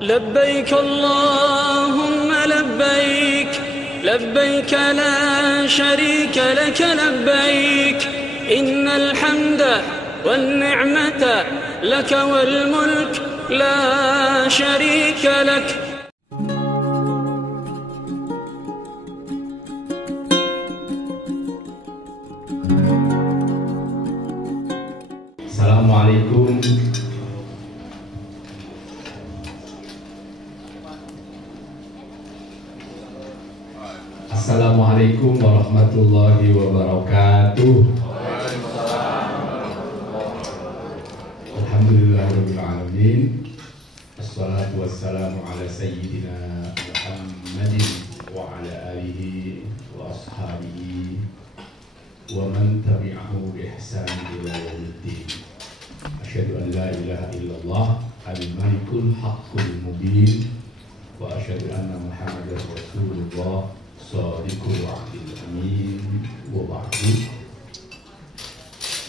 لبيك اللهم لبيك لبيك لا شريك لك لبيك إن الحمد والنعمة لك والملك لا شريك لك. Assalamualaikum Assalamualaikum warahmatullahi wabarakatuh. Alhamdulillahirabbil alamin. Assalatu wassalamu ala sayyidina Muhammadin wa ala alihi wa ashabihi wa man tabi'ahu bi ihsan ila yaumiddin. Asyhadu an la ilaha illallah al-malikul haqqul mubin wa asyhadu anna Muhammadar Rasulullah shadiqul wa'dil amin wa ba'du.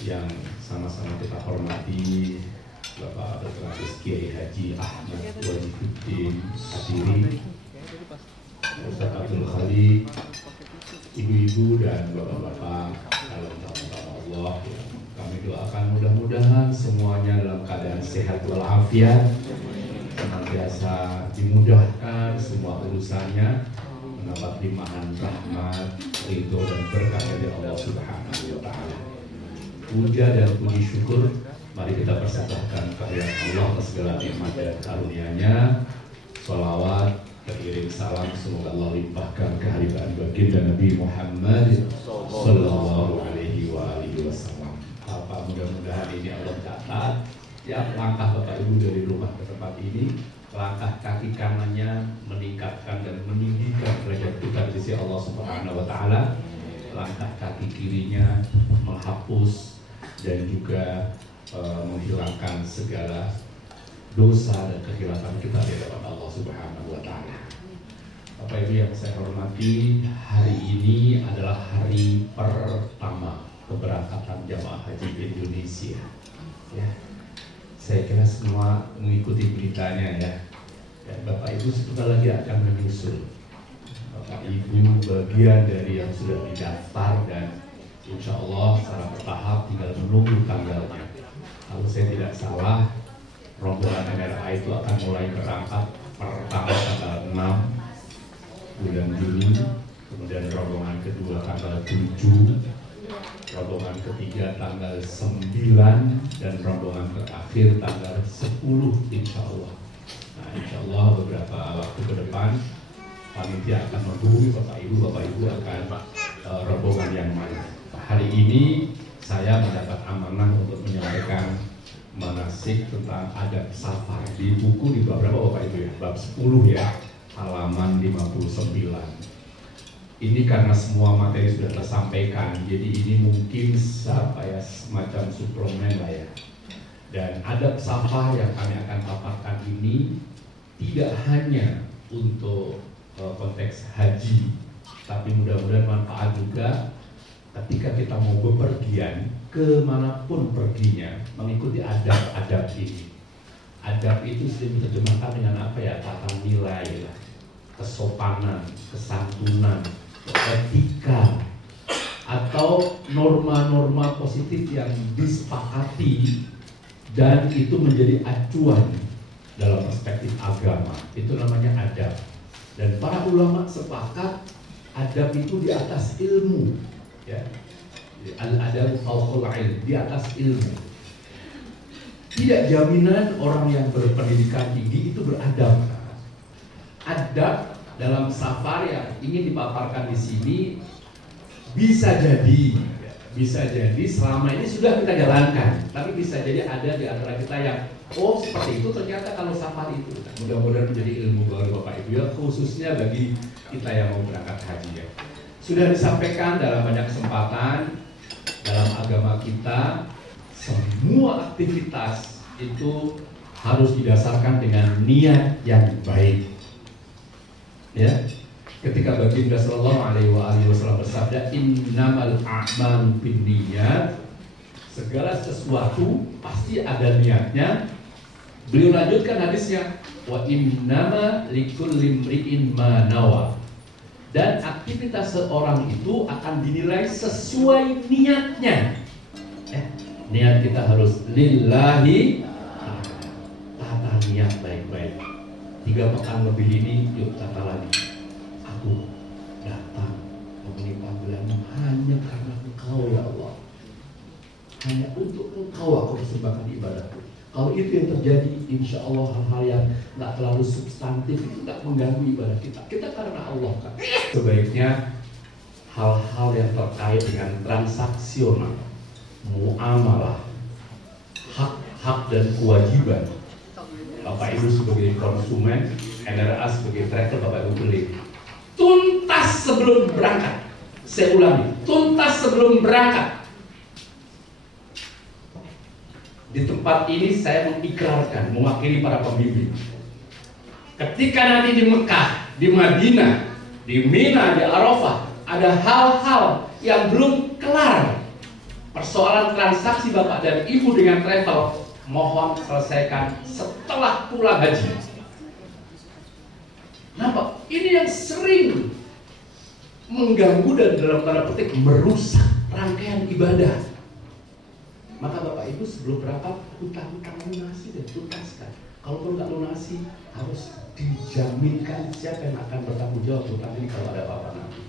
Yang sama-sama kita hormati Bapak Dr. Kiai Haji Ahmad Wajibuddin Hadiri, Ustaz Abdul Khaliq, ibu-ibu dan bapak-bapak dalam nama Allah, kami doakan mudah-mudahan semuanya dalam keadaan sehat walafiat, senantiasa dimudahkan semua urusannya, mendapat limpahan rahmat, ridho dan berkah dari Allah Subhanahu wa Ta'ala. Puja dan puji syukur mari kita persembahkan kehadirat Allah atas segala nikmat dan karunia-Nya. Shalawat teriring salam semoga Allah limpahkan kehadiran baginda Nabi Muhammad sallallahu alaihi wasallam. Bapak, mudah-mudahan ini Allah catat tiap langkah Bapak Ibu dari rumah ke tempat ini, langkah kaki kanannya meningkatkan dan meninggikan derajat kita di sisi Allah Subhanahu wa Ta'ala, langkah kaki kirinya menghapus dan juga menghilangkan segala dosa dan kehilapan kita di hadapan Allah Subhanahu wa Ta'ala. Bapak Ibu yang saya hormati, hari ini adalah hari pertama keberangkatan jamaah haji Indonesia. Ya, saya kira semua mengikuti beritanya ya. Dan Bapak Ibu sebentar lagi akan menyusul. Bapak Ibu bagian dari yang sudah didaftar dan insya Allah secara bertahap tinggal menunggu tanggalnya. Kalau saya tidak salah, rombongan NRA itu akan mulai berangkat pertama tanggal 6 bulan Juni, kemudian rombongan kedua tanggal 7, rombongan ketiga tanggal 9, dan rombongan terakhir tanggal 10 insya Allah. Nah, insya Allah beberapa waktu ke depan panitia akan menghubungi Bapak Ibu akan rombongan yang mana. Hari ini saya mendapat amanah untuk menyampaikan manasik tentang adab safar di buku di bab berapa Bapak Ibu ya? Bab 10 ya, halaman 59. Ini karena semua materi sudah tersampaikan, jadi ini mungkin semacam suplemen lah ya. Dan adab safar yang kami akan paparkan ini tidak hanya untuk konteks haji, tapi mudah-mudahan manfaat juga ketika kita mau bepergian kemanapun perginya, mengikuti adab-adab ini. Adab itu sering diterjemahkan dengan apa ya? Tata nilai lah, kesopanan, kesantunan, etika, atau norma-norma positif yang disepakati dan itu menjadi acuan dalam perspektif agama. Itu namanya adab. Dan para ulama sepakat adab itu di atas ilmu. Ya, al-adab fawqal ilm, di atas ilmu. Tidak jaminan orang yang berpendidikan tinggi itu beradab. Adab dalam safar yang ingin dipaparkan di sini bisa jadi selama ini sudah kita jalankan, tapi bisa jadi ada di antara kita yang seperti itu ternyata kalau safar itu. Mudah-mudahan menjadi ilmu baru Bapak Ibu ya, khususnya bagi kita yang mau berangkat haji ya. Sudah disampaikan dalam banyak kesempatan dalam agama kita, semua aktivitas itu harus didasarkan dengan niat yang baik. Ya, ketika baginda Sallallahu Alaihi Wasallam bersabda, innamal a'malu binniyat, segala sesuatu pasti ada niatnya. Beliau lanjutkan hadisnya, Wa innama likulli imri'in ma nawa. Dan aktivitas seorang itu akan dinilai sesuai niatnya. Niat kita harus lillahi, tata niat baik-baik. 3 pekan lebih ini, yuk tata lagi. Aku datang memenuhi panggilanmu hanya karena Engkau ya Allah. Hanya untuk Engkau aku persembahkan ibadahku. Kalau itu yang terjadi, insya Allah hal-hal yang nggak terlalu substantif itu nggak mengganggu ibadah kita. Kita karena Allah kan. Sebaiknya hal-hal yang terkait dengan transaksional, muamalah, hak-hak dan kewajiban. Bapak Ibu sebagai konsumen, NRA sebagai travel, Bapak Ibu beli. Tuntas sebelum berangkat. Saya ulangi, tuntas sebelum berangkat. Di tempat ini saya mengikrarkan, mewakili para pembimbing. Ketika nanti di Mekah, di Madinah, di Mina, di Arafah, ada hal-hal yang belum kelar. Persoalan transaksi Bapak dan Ibu dengan travel, mohon selesaikan setelah pulang haji. Kenapa? Ini yang sering mengganggu dan dalam tanda petik merusak rangkaian ibadah. Maka Bapak Ibu sebelum berangkat hutang-hutang lunasi dan tuntaskan. Kalaupun nggak lunasi, harus dijaminkan siapa yang akan bertanggung jawab hutang ini kalau ada apa-apa nanti.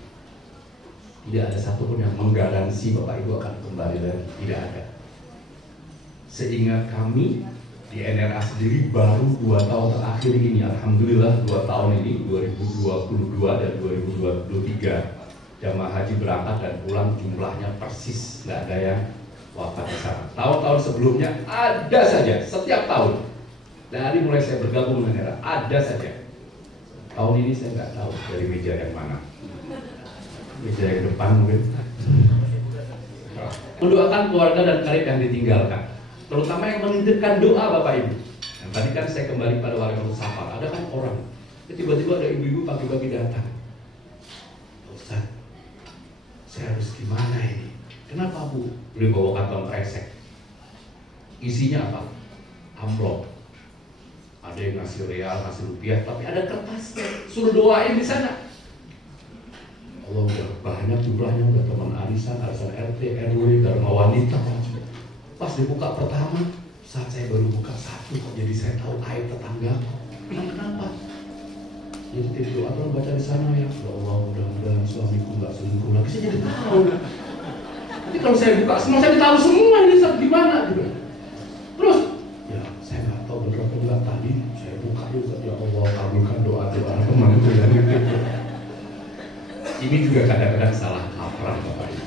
Tidak ada satupun yang menggaransi Bapak Ibu akan kembali lagi, tidak ada. Seingat kami di NRA sendiri baru 2 tahun terakhir ini, alhamdulillah 2 tahun ini 2022 dan 2023 jamaah haji berangkat dan pulang jumlahnya persis, nggak ada yang wafat di sana. Tahun-tahun sebelumnya ada saja, setiap tahun dari mulai saya bergabung dengan NRA ada saja. Tahun ini saya nggak tahu dari meja yang mana, meja yang depan mungkin. Mendoakan keluarga dan karib yang ditinggalkan, terutama yang menitipkan doa Bapak Ibu. Yang tadi kan saya kembali pada wali safar, ada kan orang, tiba-tiba ada ibu-ibu pagi-pagi datang, Ustaz, saya harus gimana ini? Kenapa Bu? Beli bawa kantong kresek, isinya apa? Amplop. Ada yang ngasih real, ngasih rupiah, tapi ada kertasnya, suruh doain di sana. Allah udah banyak jumlahnya, udah teman arisan RT, RW, dharma wanita. Pas dibuka pertama, saat saya baru buka 1 kok jadi saya tahu aib tetangga. Kenapa? Jadi tidak doa tolong baca di sana ya. Ya Allah, mudah-mudahan suamiku nggak selingkuh lagi. Saya jadi tahu. Nanti kalau saya buka semua, saya tahu semua ini saat gimana gitu. Terus, ya saya nggak tahu bener apa enggak tadi. Saya buka juga, ya Allah kabulkan doa-doa temanku yang gitu. Ini juga kadang-kadang salah kaprah Bapak Ibu.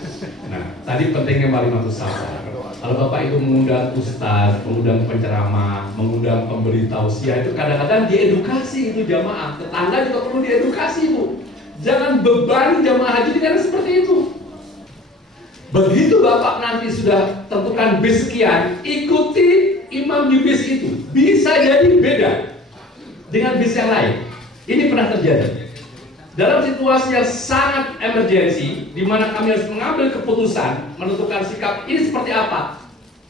Nah, tadi pentingnya kalimatus safar. Kalau Bapak Ibu mengundang ustaz, mengundang penceramah, mengundang pemberi tausiah, itu kadang-kadang diedukasi itu jamaah. Tetangga juga perlu diedukasi Bu. Jangan bebani jamaah haji dengan seperti itu. Begitu Bapak nanti sudah tentukan bis sekian, ikuti imam di bis itu. Bisa jadi beda dengan bis yang lain. Ini pernah terjadi. Dalam situasi yang sangat emergensi, di mana kami harus mengambil keputusan, menentukan sikap, ini seperti apa?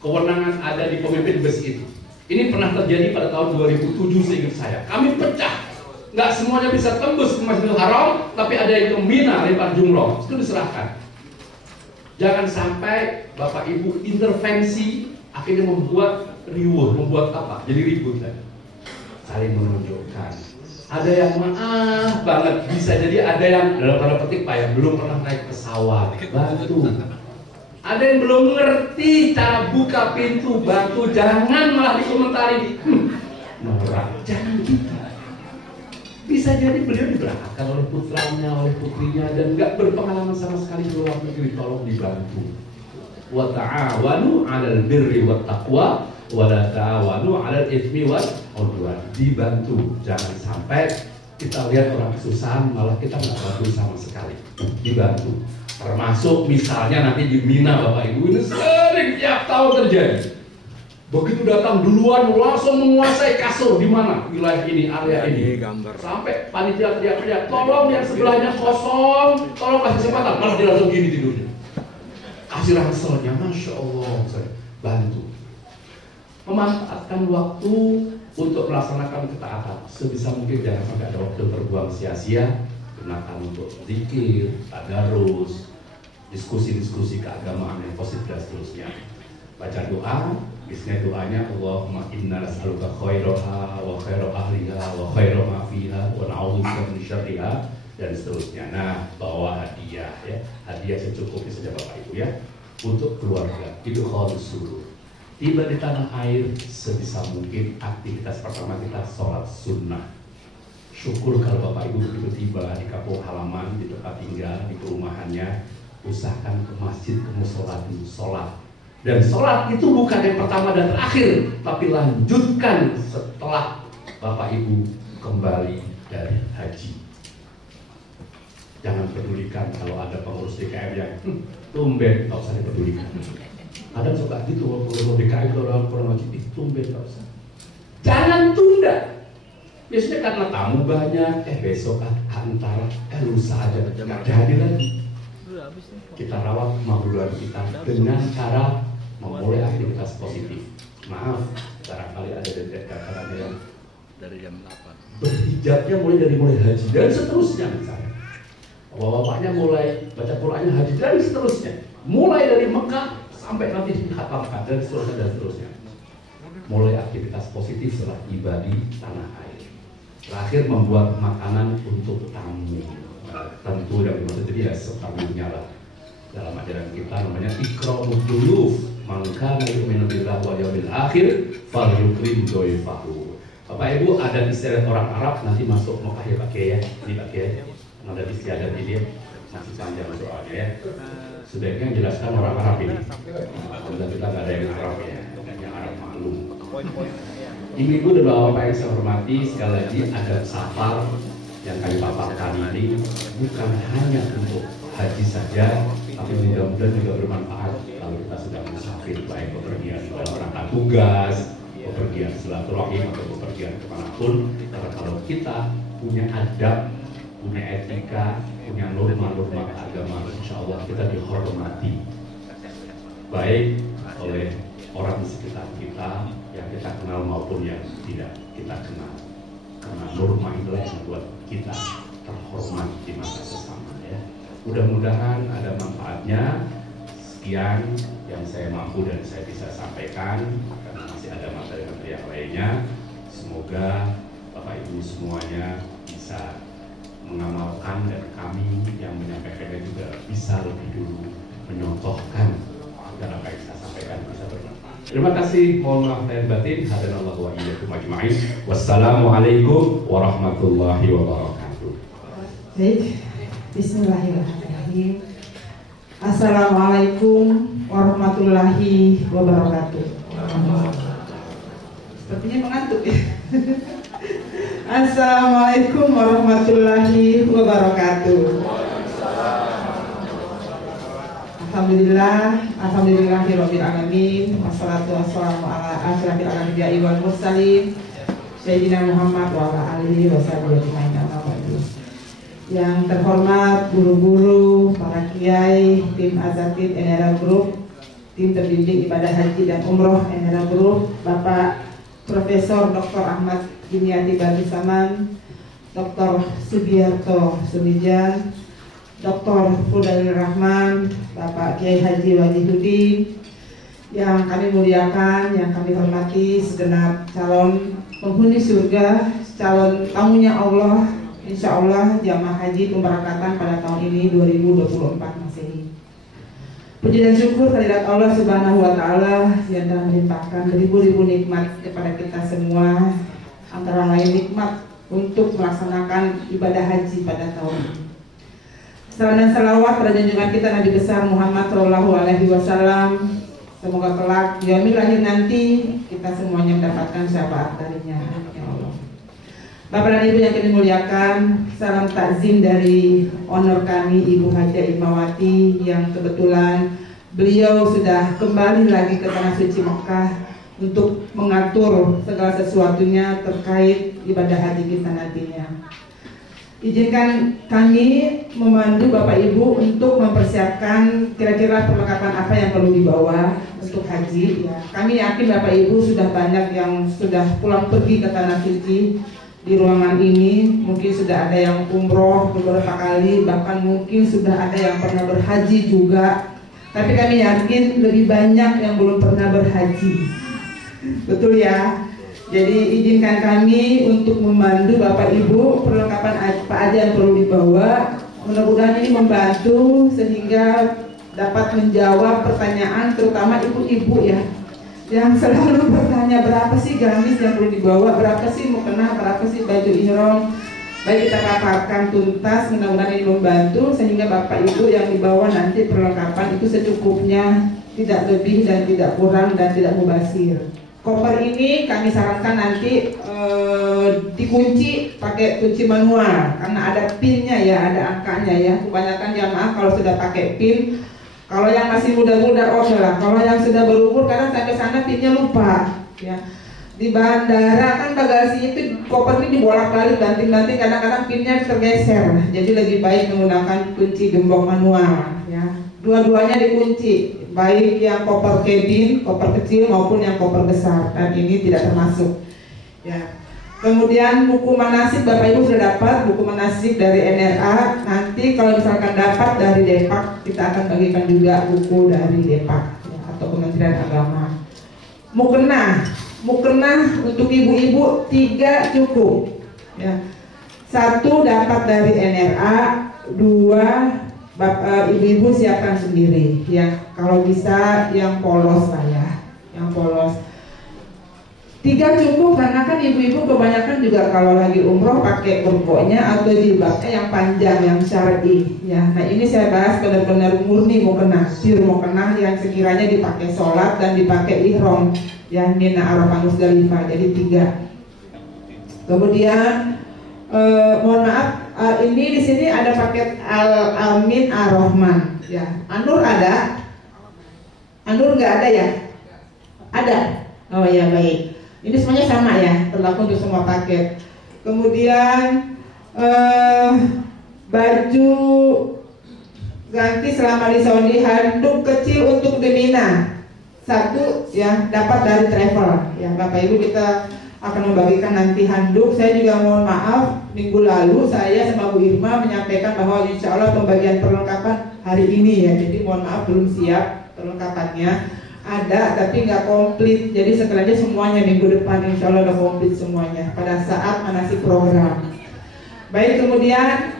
Kewenangan ada di pemimpin bus itu. Ini pernah terjadi pada tahun 2007 seingat saya. Kami pecah, nggak semuanya bisa tembus ke Masjidil Haram, tapi ada yang ke Mina, lempar jumroh, itu diserahkan. Jangan sampai Bapak Ibu intervensi, akhirnya membuat riuh, membuat apa? Jadi ribut lagi. Saling menunjukkan. Ada yang maaf banget, bisa jadi ada yang dalam tanda petik Pak ya belum pernah naik pesawat, bantu. Ada yang belum ngerti cara buka pintu, bantu. Jangan malah dikomentari, norak, jangan gitu. Bisa jadi beliau diberangkatkan oleh putranya, oleh putrinya dan nggak berpengalaman sama sekali di luar negeri, tolong dibantu. Wa ta'awanu 'alal birri wat taqwa wa la ta'awanu 'alal itsmi wal 'udwan. Dibantu, jangan sampai kita lihat orang kesusahan malah kita nggak bantu sama sekali. Dibantu. Termasuk misalnya nanti di Mina Bapak Ibu, ini sering tiap tahun terjadi. Begitu datang duluan langsung menguasai kasur di mana wilayah ini, area ini. Sampai panitia teriak-teriak, tolong yang sebelahnya kosong, tolong kasih kesempatan. Malah dia langsung gini tidurnya. Kasih ranselnya, Masya Allah, bantu. Memanfaatkan waktu untuk melaksanakan ketaatan. Sebisa mungkin jangan sampai ada waktu terbuang sia-sia. Gunakan untuk zikir, tadarus, diskusi-diskusi keagamaan yang positif dan seterusnya. Baca doa, biasanya doanya Allahumma inna nas'aluka khairaha wa khaira ahliha wa khaira ma fiha wa na'udzubika min syarriha dan seterusnya. Nah, bawa hadiah ya. Hadiah secukupnya saja Bapak Ibu ya. Untuk keluarga, itu khalis surur. Tiba di tanah air sebisa mungkin aktivitas pertama kita sholat sunnah. Syukur kalau Bapak Ibu begitu tiba di kampung halaman, di tempat tinggal, di perumahannya, usahakan ke masjid, ke musola dulu sholat. Dan sholat itu bukan yang pertama dan terakhir, tapi lanjutkan setelah Bapak Ibu kembali dari haji. Jangan pedulikan kalau ada pengurus DKM yang tumben, nggak usah dipedulikan. Kadang suka gitu, kalau DKM kalau orang wajib itu tumben, nggak usah. Jangan tunda. Biasanya karena tamu banyak, besok antara, lusa aja, nggak jadi lagi. Kita rawat kemabulan kita dengan cara memulai aktivitas positif. Maaf, barangkali ada data yang dari jam 8. Berhijabnya mulai haji dan seterusnya misalnya. Bapak-bapaknya mulai baca Qurannya haji dan seterusnya. Mulai dari Mekah sampai nanti dikhatamkan dan seterusnya. Mulai aktivitas positif setelah tiba di tanah air. Terakhir membuat makanan untuk tamu. Tentu yang dimaksud jadi ya setamunya lah. Dalam ajaran kita namanya ikramud duyuf. Man kana yu'minu billahi wal yawmil akhir falyukrim duyfahu. Bapak Ibu ada istiadat orang Arab nanti masuk Mekah ya pakai ya. Ini pakai ya. Ada istiadat ini masih panjang soalnya ya. Sebaiknya jelaskan orang Arab ini. Alhamdulillah kita nggak ada yang Arab ya. Yang Arab maklum. Ibu dan Bapak yang saya hormati, sekali lagi ada safar yang kami paparkan ini bukan hanya untuk haji saja, tapi mudah-mudahan juga bermanfaat kalau kita sudah musafir, baik bepergian dalam rangka tugas, bepergian silaturahim atau bepergian kemanapun. Karena kalau kita punya adab, punya etika, punya norma-norma agama, insya Allah kita dihormati baik oleh orang di sekitar kita yang kita kenal maupun yang tidak kita kenal. Karena norma itulah yang membuat kita terhormat di mata sesama ya. Mudah-mudahan ada manfaatnya. Sekian yang saya mampu dan saya bisa sampaikan, karena masih ada materi-materi yang lainnya. Semoga Bapak Ibu semuanya bisa mengamalkan dan kami yang menyampaikannya juga bisa lebih dulu menyontohkan agar apa yang saya sampaikan bisa bermanfaat. Terima kasih, mohon maaf lahir batin. Hadanallahu wa iyyakum ajma'in. Wassalamualaikum warahmatullahi wabarakatuh. Baik, bismillahirrahmanirrahim. Assalamualaikum warahmatullahi wabarakatuh. Sepertinya mengantuk ya. Assalamualaikum warahmatullahi wabarakatuh. Alhamdulillahirabbil alamin. Wassalatu wassalamu ala asyrafil anbiya'i wal mursalin Sayyidina Muhammad wa ala alihi washabihi ajmain. Yang terhormat guru-guru, para kiai, tim Azatid Enera Group, tim terbimbing ibadah haji dan umroh Enera Group, Bapak Profesor Dr. Ahmad Jiniati Badisaman, Dr. Sugiarto Sumijan, Dr. Fudail Rahman, Bapak Kiai Haji Wajihudin, yang kami muliakan, yang kami hormati, segenap calon penghuni surga, calon tamunya Allah, insya Allah jamaah haji pemberangkatan pada tahun ini 2024 Masehi. Puji dan syukur kehadirat Allah Subhanahu wa Ta'ala yang telah melimpahkan beribu-ribu nikmat kepada kita semua, antara lain nikmat untuk melaksanakan ibadah haji pada tahun ini. Salam dan salawat pada junjungan kita Nabi besar Muhammad Shallallahu Alaihi Wasallam. Semoga kelak di yaumil akhir nanti kita semuanya mendapatkan syafaat darinya, ya Allah. Bapak dan Ibu yang kami muliakan, salam takzim dari honor kami Ibu Haja Imawati yang kebetulan beliau sudah kembali lagi ke tanah suci Mekah untuk mengatur segala sesuatunya terkait ibadah haji kita nantinya. Izinkan kami memandu Bapak Ibu untuk mempersiapkan kira-kira perlengkapan apa yang perlu dibawa untuk haji. Ya. Kami yakin Bapak Ibu sudah banyak yang sudah pulang pergi ke Tanah Suci di ruangan ini. Mungkin sudah ada yang umroh beberapa kali, bahkan mungkin sudah ada yang pernah berhaji juga. Tapi kami yakin lebih banyak yang belum pernah berhaji. Betul ya? Jadi izinkan kami untuk memandu Bapak Ibu perlengkapan apa aja yang perlu dibawa. Mudah-mudahan ini membantu sehingga dapat menjawab pertanyaan terutama ibu-ibu ya, yang selalu bertanya berapa sih gamis yang perlu dibawa, berapa sih mukena, berapa sih baju ihram. Baik, kita paparkan tuntas, mudah-mudahan ini membantu sehingga Bapak Ibu yang dibawa nanti perlengkapan itu secukupnya, tidak lebih dan tidak kurang dan tidak mubazir. Koper ini kami sarankan nanti dikunci pakai kunci manual karena ada pinnya ya, ada angkanya ya. Kebanyakan jamaah kalau sudah pakai pin, kalau yang masih muda-muda oke lah. Kalau yang sudah berumur kadang sampai sana pinnya lupa ya. Di bandara kan bagasi itu koper ini dibolak-balik, banting-banting, kadang-kadang pinnya tergeser. Jadi lebih baik menggunakan kunci gembok manual ya. Dua-duanya dikunci, baik yang koper cabin, koper kecil maupun yang koper besar, dan ini tidak termasuk ya. Kemudian buku manasik Bapak Ibu sudah dapat buku manasik dari NRA. Nanti kalau misalkan dapat dari Depak, kita akan bagikan juga buku dari Depak ya, atau Kementerian Agama. Mukena untuk ibu-ibu 3 cukup ya. 1 dapat dari NRA, 2 ibu-ibu siapkan sendiri ya, kalau bisa yang polos lah ya, yang polos. 3 cukup karena kan ibu-ibu kebanyakan juga kalau lagi umroh pakai kurbonya atau jilbabnya yang panjang, yang syar'i ya. Nah ini saya bahas benar-benar murni mukena, pure mukena yang sekiranya dipakai sholat dan dipakai ihram yang Mina, Arafah, Musdalifah, jadi 3. Kemudian mohon maaf, ini di sini ada paket Al-Amin Ar-Rahman ya. Anur ada? Anur nggak ada ya? Ada? Oh ya baik. Ini semuanya sama ya, berlaku untuk semua paket. Kemudian baju ganti selama di Saudi, handuk kecil untuk di Mina 1 ya, dapat dari travel ya. Bapak Ibu kita akan membagikan nanti handuk. Saya juga mohon maaf, minggu lalu saya sama Bu Irma menyampaikan bahwa insya Allah pembagian perlengkapan hari ini ya. Jadi mohon maaf belum siap perlengkapannya, ada tapi nggak komplit. Jadi setelahnya semuanya minggu depan insya Allah udah komplit semuanya pada saat manasik program. Baik, kemudian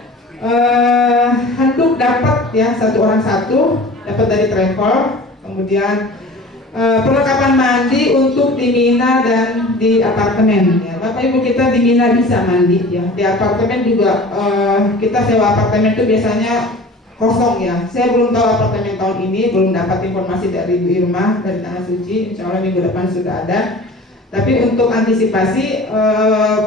handuk dapat ya, 1 orang 1 dapat dari travel. Kemudian perlengkapan mandi untuk di Mina dan di apartemen ya. Bapak Ibu kita di Mina bisa mandi ya. Di apartemen juga kita sewa apartemen itu biasanya kosong ya. Saya belum tahu apartemen tahun ini, belum dapat informasi dari Bu Irma dari Tanah Suci. Insya Allah minggu depan sudah ada. Tapi untuk antisipasi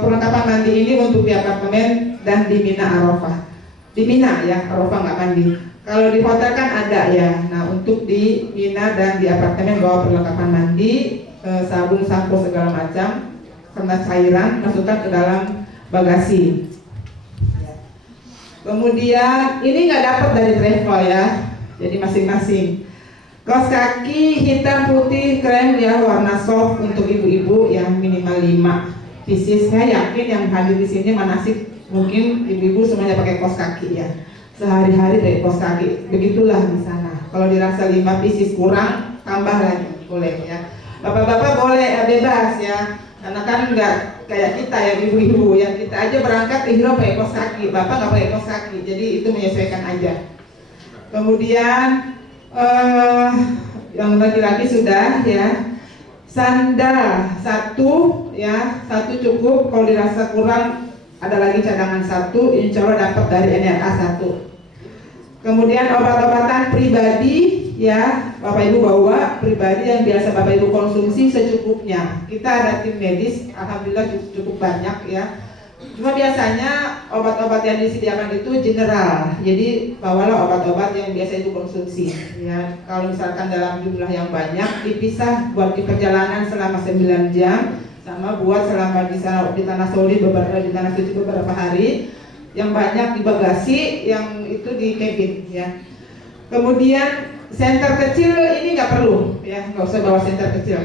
perlengkapan mandi ini untuk di apartemen dan di Mina Arafah. Di Mina ya, Arafah nggak mandi. Kalau di hotel kan ada ya. Nah untuk di Mina dan di apartemen bawa perlengkapan mandi, sabun, sampo segala macam, karena cairan masukkan ke dalam bagasi. Kemudian ini nggak dapat dari travel ya, jadi masing-masing. Kaos kaki hitam, putih, krem ya, warna soft untuk ibu-ibu yang minimal 5 pieces. Saya yakin yang hadir di sini manasik mungkin ibu-ibu semuanya pakai kaos kaki ya. Sehari-hari dari kaos kaki, begitulah di sana. Kalau dirasa 5 pieces kurang, tambah lagi, boleh ya. Bapak-bapak boleh bebas ya, karena kan nggak kayak kita ya ibu-ibu yang kita aja berangkat ihram pakai kaos kaki, bapak nggak pakai kaos kaki, jadi itu menyesuaikan aja. Kemudian yang laki-laki sudah ya, sandal 1 ya, 1 cukup. Kalau dirasa kurang ada lagi cadangan 1, insya Allah dapat dari NRA 1. Kemudian obat-obatan pribadi ya, Bapak Ibu bawa pribadi yang biasa Bapak Ibu konsumsi secukupnya. Kita ada tim medis, alhamdulillah cukup banyak ya. Cuma biasanya obat-obat yang disediakan itu general, jadi bawalah obat-obat yang biasa itu konsumsi ya. Kalau misalkan dalam jumlah yang banyak, dipisah buat di perjalanan selama 9 jam, sama buat selama di Tanah Saudi di Tanah Suci beberapa hari. yang banyak di bagasi, yang itu di cabin ya. Kemudian senter kecil ini nggak perlu ya, nggak usah bawa senter kecil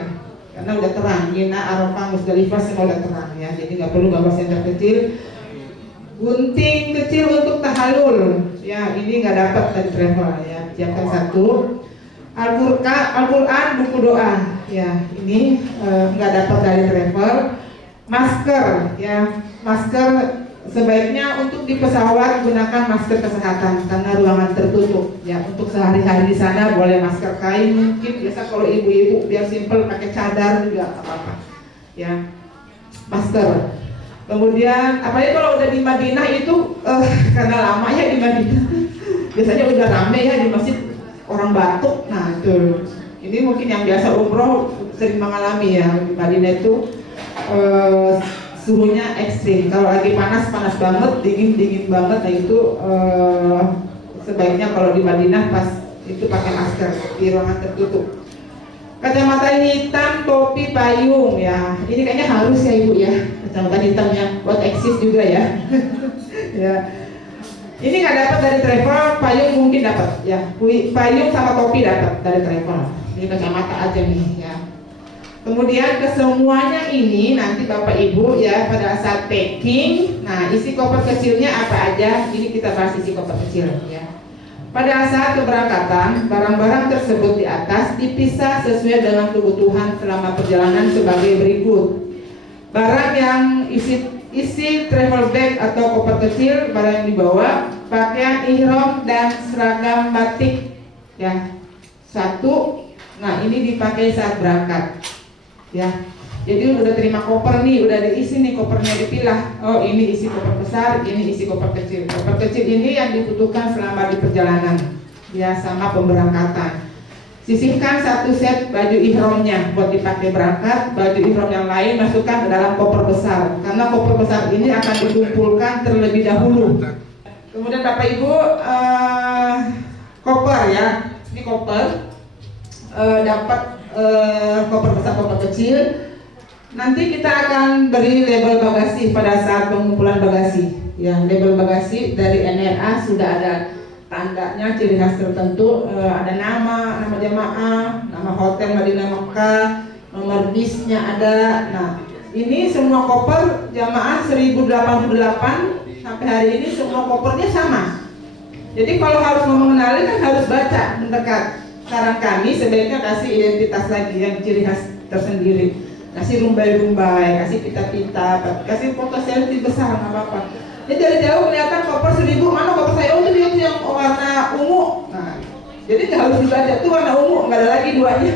karena udah terang. Mina, Arafah, Musdalifah semua udah terang ya, jadi nggak perlu bawa senter kecil. Gunting kecil untuk tahalul ya, ini nggak dapat dari travel ya, siapkan satu. Al-Quran, buku doa ya, ini nggak dapat dari travel. Masker ya, masker sebaiknya untuk di pesawat gunakan masker kesehatan karena ruangan tertutup ya. Untuk sehari-hari di sana boleh masker kain, mungkin biasa kalau ibu-ibu biar simple pakai cadar juga apa-apa ya, masker. Kemudian apalagi kalau udah di Madinah itu karena lama ya di Madinah biasanya udah rame ya di masjid, orang batuk. Nah itu, ini mungkin yang biasa umroh sering mengalami ya, di Madinah itu suhunya ekstrim. Kalau lagi panas banget, dingin banget. Nah itu sebaiknya kalau di Madinah pas itu pakai masker di ruangan tertutup. Kacamata hitam, topi, payung ya. Ini kayaknya harus ya ibu ya, kacamata hitamnya buat eksis juga ya. Ya. Ini nggak dapat dari travel, payung mungkin dapat ya. Payung sama topi dapat dari travel. Ini kacamata aja nih ya. Kemudian kesemuanya ini nanti Bapak Ibu ya pada saat packing, nah isi koper kecilnya apa aja, ini kita bahas isi koper kecil ya. Pada saat keberangkatan, barang-barang tersebut di atas dipisah sesuai dengan kebutuhan selama perjalanan sebagai berikut. Barang yang isi travel bag atau koper kecil, barang yang dibawa, pakaian ihram dan seragam batik ya. Satu, nah ini dipakai saat berangkat. Ya, jadi udah terima koper nih, udah diisi nih kopernya, dipilah. Oh ini isi koper besar, ini isi koper kecil. Koper kecil ini yang dibutuhkan selama di perjalanan, ya sama pemberangkatan. Sisihkan satu set baju ihramnya buat dipakai berangkat. Baju ihram yang lain masukkan ke dalam koper besar, karena koper besar ini akan dikumpulkan terlebih dahulu. Kemudian Bapak Ibu koper ya, ini koper dapat. Koper besar, koper kecil. Nanti kita akan beri label bagasi pada saat pengumpulan bagasi. Ya, label bagasi dari NRA sudah ada tandanya, ciri khas tertentu. Ada nama jamaah, nama hotel Madinah Mekah, nomor bisnya ada. Nah, ini semua koper jamaah 1088 sampai hari ini semua kopernya sama. Jadi kalau harus mengenali kan harus baca mendekat. Saran kami sebaiknya kasih identitas lagi yang ciri khas tersendiri, kasih rumbai-rumbai, kasih pita-pita, kasih foto selfie besar nggak apa-apa. Jadi dari jauh kelihatan koper 1000, mana koper saya? Oh itu dia yang warna ungu. Nah, jadi nggak harus dibaca tuh warna ungu, nggak ada lagi duanya.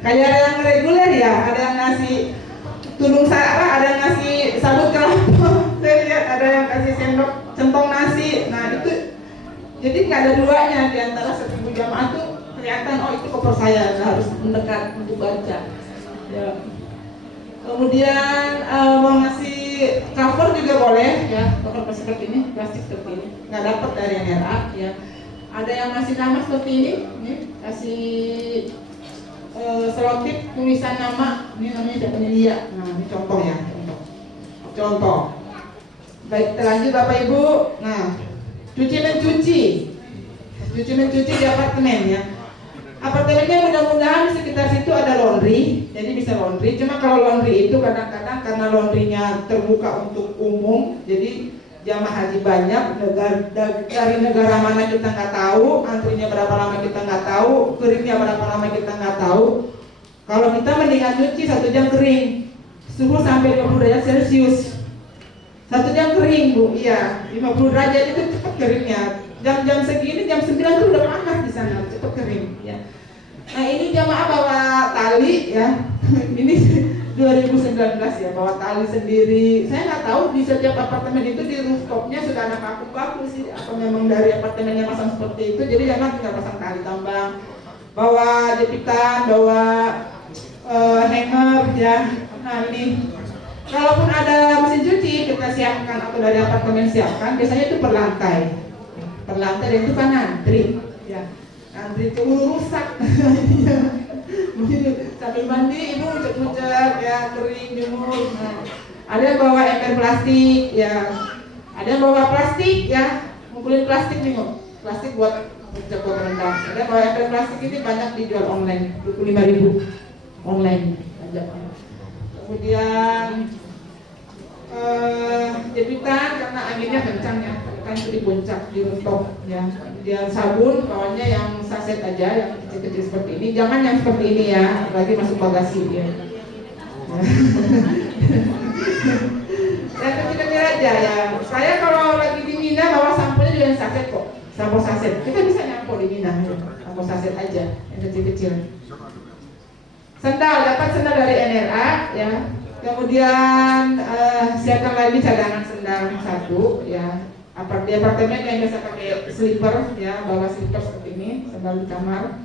Kayak yang reguler ya, ada yang ngasih tulung sarah, ada yang ngasih sabut kelapa, saya lihat ada yang kasih sendok centong nasi. Nah itu, jadi nggak ada duanya di antara 1000 jamaah tuh. Kelihatan, oh itu koper saya, harus mendekat untuk baca ya. Kemudian mau ngasih cover juga boleh ya, cover seperti ini, plastik seperti ini, nggak dapat dari NRA ya. Ada yang ngasih nama seperti ini kasih selotip tulisan nama, ini namanya siapa dia. Nah ini contoh ya, contoh. Baik, terlanjut Bapak Ibu. Nah, cuci mencuci di apartemen ya. Apartemennya mudah-mudahan di sekitar situ ada laundry, jadi bisa laundry. Cuma kalau laundry itu kadang-kadang karena laundrynya terbuka untuk umum, jadi jamaah haji banyak, dari negara mana kita nggak tahu, antrinya berapa lama kita nggak tahu, keringnya berapa lama kita nggak tahu. Kalau kita mendingan cuci 1 jam kering, suhu sampai 50 derajat Celcius. 1 jam kering Bu, iya 50 derajat itu cepat keringnya. Jam-jam segini, jam 9 itu udah panas di sana, cepat kering ya. Nah ini jamaah bawa tali ya, ini 2019 ya, bawa tali sendiri. Saya nggak tahu di setiap apartemen itu di rooftopnya sudah ada paku-paku sih, atau memang dari apartemennya pasang seperti itu. Jadi jangan tinggal pasang tali tambang, bawa jepitan, bawa hanger ya. Nah ini, kalaupun ada mesin cuci kita siapkan atau dari apartemen siapkan, biasanya itu per lantai dan itu kan antri ya, antri itu rusak. Sambil mandi ibu ucek-ucek ya, kering jemur. Nah, ada yang bawa ember plastik ya, Ada yang bawa plastik ya, ngumpulin plastik nih kok, plastik buat rendang. Ada bawa ember plastik ini banyak dijual online, 25.000 online pajaknya. Kemudian jepitan karena anginnya kencang ya, kan itu di puncak, di rooftop ya. Kemudian sabun, kawannya yang saset aja, yang kecil-kecil seperti ini. Jangan yang seperti ini ya, lagi masuk bagasi ya. Yang kecil-kecil aja ya. Saya kalau lagi di Mina bawa sampulnya juga yang saset kok, sampo saset. Kita bisa nyampo di Mina, sampo saset aja, yang kecil-kecil. Sendal, dapat sendal dari NRA ya. Kemudian siapkan lagi cadangan sendal 1 ya. Di apartemen yang biasa pakai slipper ya, bawa slipper seperti ini, sendal di kamar.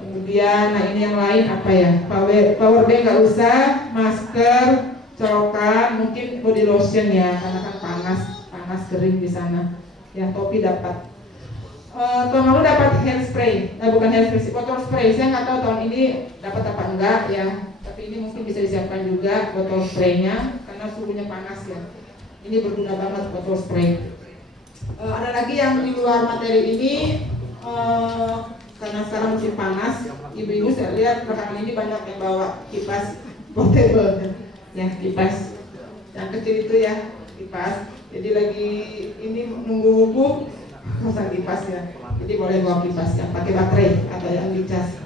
Kemudian nah ini yang lain apa ya? Power bank nggak usah, masker, colokan, mungkin body lotion ya, karena kan panas kering di sana. Ya, topi dapat. Tahun lalu dapat hairspray, bukan hairspray, botol spray. Saya nggak tahu tahun ini dapat apa enggak ya. Tapi ini mungkin bisa disiapkan juga botol spraynya karena suhunya panas ya. Ini berguna banget botol spray. Ada lagi yang di luar materi ini karena sekarang musim panas, ibu-ibu saya lihat belakangan ini banyak yang bawa kipas portable ya, kipas yang kecil itu ya, kipas. Jadi lagi ini nunggu wukuf pasang kipas ya. Jadi boleh bawa kipas yang pakai baterai atau yang dicas.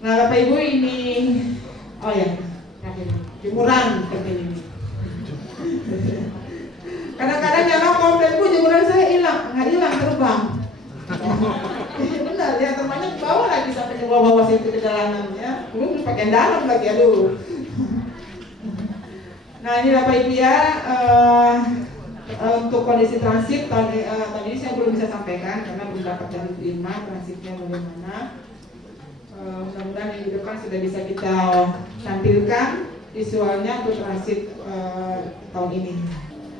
Nah, Bapak Ibu ini oh ya, jemuran seperti ini. Kadang-kadang jangan komplain, Bu, jemuran saya hilang, nggak hilang, terbang. Benar ya, temannya bawa lagi sampai ke bawah-bawah situ ke jalanannya. Belum pakai dalam lagi, aduh. Nah ini Bapak Ibu ya, untuk kondisi transit tahun ini saya belum bisa sampaikan karena belum dapat dari terima transitnya bagaimana. Mudah-mudahan yang di depan sudah bisa kita tampilkan visualnya untuk transit tahun ini.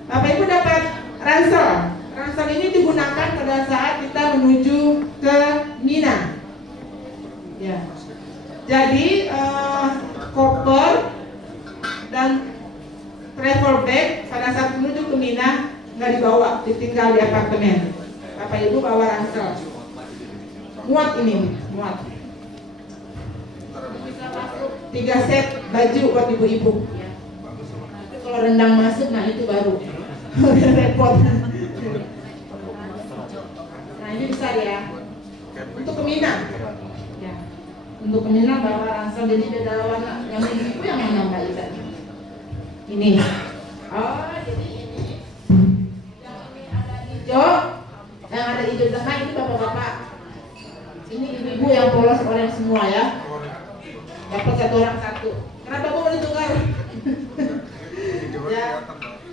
Bapak Ibu dapat ransel. Ransel ini digunakan pada saat kita menuju ke Mina. Ya. Jadi koper dan travel bag pada saat menuju ke Mina nggak dibawa, ditinggal di apartemen. Bapak Ibu bawa ransel. Muat ini, muat. Bisa masuk 3 set baju buat ibu-ibu. Ya. Tapi kalau rendang masuk, nah itu baru repot. Nah ini besar ya. Untuk ke Mina. Ya. Untuk ke Mina bawa ransel, jadi beda warna. Yang ibu yang mana Mbak Ida? Ini. Oh, jadi ini. Yang ini ada hijau, yang ada hijau tengah ini bapak-bapak. Ini ibu-ibu yang polos orange semua ya. Dapat 1 orang 1. Kenapa Bu boleh tukar? Ya.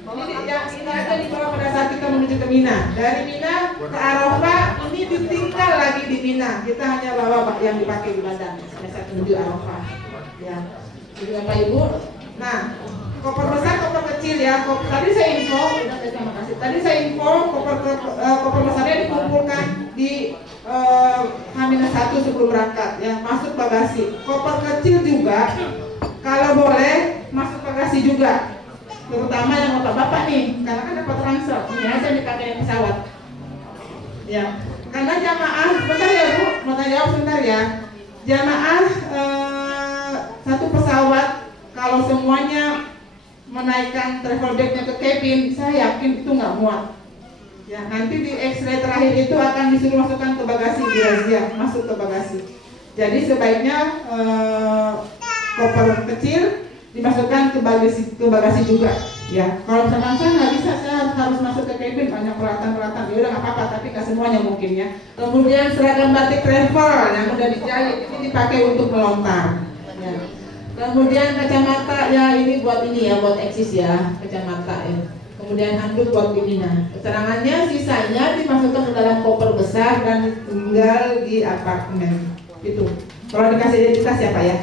Ini yang ini aja dibawa pada saat kita menuju ke Mina. Dari Mina ke Arafah ini ditinggal lagi di Mina. Kita hanya bawa yang dipakai di badan pada saat menuju Arafah. Ya. Jadi Bapak Ibu. Nah, koper besar, koper kecil ya. Tadi saya info, terima kasih. Tadi saya info koper besarnya dikumpulkan di H-1 sebelum berangkat ya, masuk bagasi. Koper kecil juga kalau boleh masuk bagasi juga. Terutama yang bapak-bapak nih, karena kan dapat ransel. Ini aja dipakai pesawat. Ya. Karena jamaah, sebentar ya Bu, mau tanya jawab sebentar ya. Jamaah satu pesawat kalau semuanya menaikkan travel bagnya ke cabin, saya yakin itu nggak muat. Ya, nanti di X-ray terakhir itu akan disuruh masukkan ke bagasi, dirazia masuk ke bagasi. Jadi sebaiknya koper kecil dimasukkan ke bagasi juga. Ya, kalau misalkan saya nggak bisa, saya harus masuk ke cabin, banyak peralatan-peralatan. Ya udah nggak apa-apa, tapi nggak semuanya mungkin ya. Kemudian seragam batik travel yang udah dijahit ini dipakai untuk melontar. Ya. Kemudian kacamata ya ini buat ini ya, buat eksis ya, kacamata ya. Kemudian handuk buat Mina. Keterangannya sisanya dimasukkan ke dalam koper besar dan tinggal di apartemen. Itu. Kalau dikasih identitas ya Pak ya.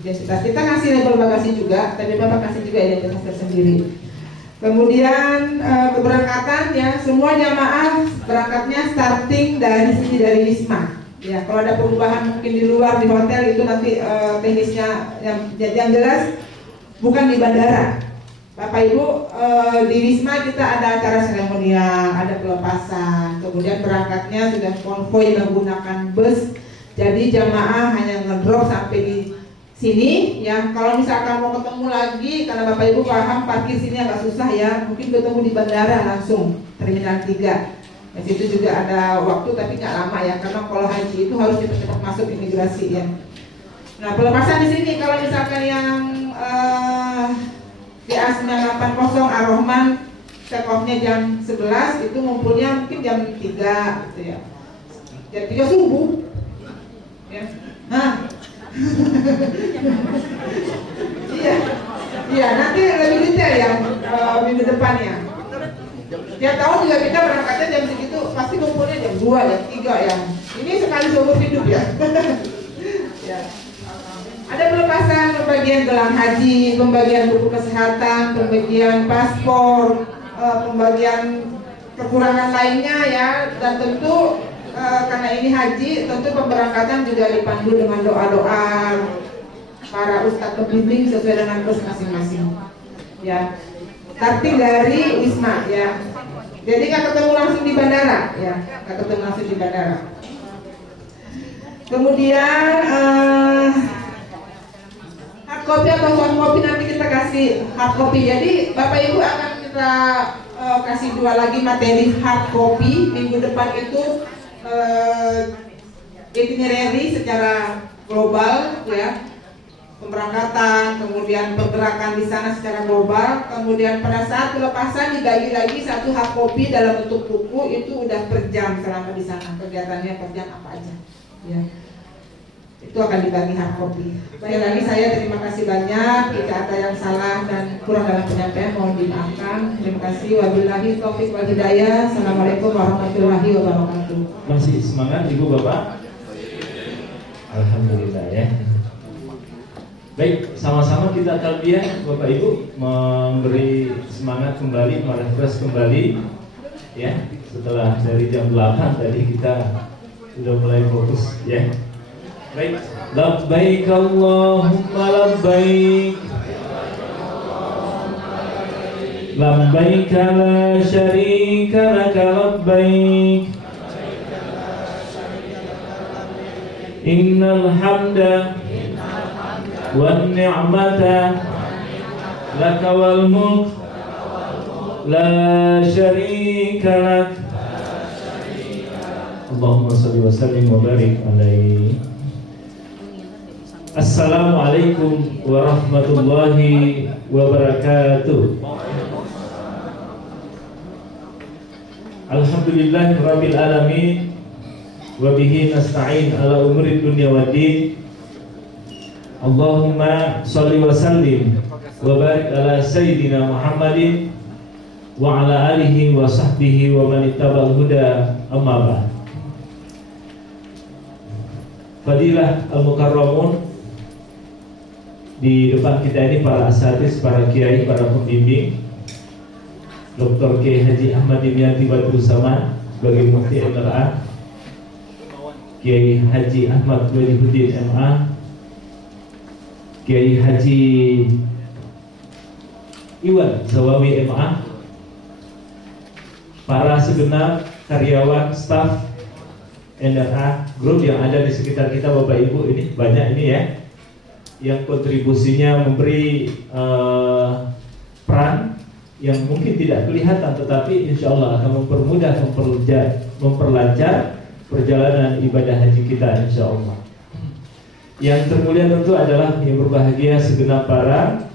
Identitas. Kita ngasih label bagasi juga, tapi Bapak kasih juga identitas tersendiri. Kemudian keberangkatan ya, semua jamaah berangkatnya starting dari sini, dari Wisma. Ya, kalau ada perubahan mungkin di luar di hotel itu nanti teknisnya yang jelas bukan di bandara. Bapak Ibu, di Wisma kita ada acara seremonial, ada pelepasan, kemudian berangkatnya sudah konvoy menggunakan bus. Jadi jamaah hanya ngedrop sampai di sini ya. Kalau misalkan mau ketemu lagi, karena Bapak Ibu paham parkir sini agak susah ya, mungkin ketemu di bandara langsung Terminal 3. Di situ juga ada waktu tapi nggak lama ya, karena kalau haji itu harus cepat-cepat masuk imigrasi ya. Nah, pelepasan di sini kalau misalkan yang di A980 Ar-Rahman take off-nya jam 11, itu ngumpulnya mungkin jam 3 gitu ya. Jam 3 subuh. Ya. Nah. Iya, nanti lebih detail yang minggu depannya. Tiap tahun juga kita berangkatnya jam segitu, pasti kumpulnya jam 2, jam 3 ya. Ini sekali seumur hidup ya. Ya. Ada pelepasan, pembagian gelang haji, pembagian buku kesehatan, pembagian paspor, pembagian kekurangan lainnya ya. Dan tentu karena ini haji, tentu pemberangkatan juga dipandu dengan doa-doa para ustadz pembimbing sesuai dengan kurs masing-masing. Ya, tapi dari Wisma ya. Jadi nggak ketemu langsung di bandara ya, nggak ketemu langsung di bandara. Kemudian hard copy atau soft copy nanti kita kasih hard copy. Jadi Bapak Ibu akan kita kasih 2 lagi materi hard copy. Minggu depan itu itinerary secara global ya, pemberangkatan, kemudian pergerakan di sana secara global. Kemudian pada saat pelepasan dibagi lagi 1 hard copy dalam bentuk buku, itu udah per jam selama di sana, kegiatannya per jam apa aja ya. Itu akan dibagi hard copy. Sekali lagi saya terima kasih banyak. Jika ada yang salah dan kurang dalam penyampaian mohon dimaafkan. Terima kasih. Wabillahi taufiq wal hidayah. Assalamualaikum warahmatullahi wabarakatuh. Masih semangat Ibu Bapak? Alhamdulillah ya. Baik, sama-sama kita talbiyah Bapak Ibu, memberi semangat kembali, merefresh kembali ya. Setelah dari jam 8 tadi kita sudah mulai fokus ya. Baik, labbaik Allahumma labbaik, labbaik la syarika laka labbaik, innal hamda wan ni'mata laka wal mulk la syarika lak. Allahumma shalli wa sallim wa barik alaihi. Assalamualaikum warahmatullahi wabarakatuh. Alhamdulillahirabbil alamin, wa bihi nasta'in ala umuri dunya waddin. Allahumma shalli wa sallim wa barik ala sayyidina Muhammadin wa ala alihi wa sahbihi wa man ittaba'al huda, amma ba'd. Fadilah al-mukarramun, di depan kita ini para asatidz, para kiai, para pembimbing, Dr. Kiai Haji Ahmad Dimyati Badrussaman sebagai Mufti MRA, Kiai Haji Ahmad Wajihuddin MA, Kiai Haji Iwan Zawawi MA, para segenap karyawan, staf NRA Group yang ada di sekitar kita, Bapak Ibu, ini banyak ini ya, yang kontribusinya memberi peran yang mungkin tidak kelihatan, tetapi insya Allah akan mempermudah, memperlancar perjalanan ibadah haji kita insya Allah. Yang termulia tentu adalah yang berbahagia segenap para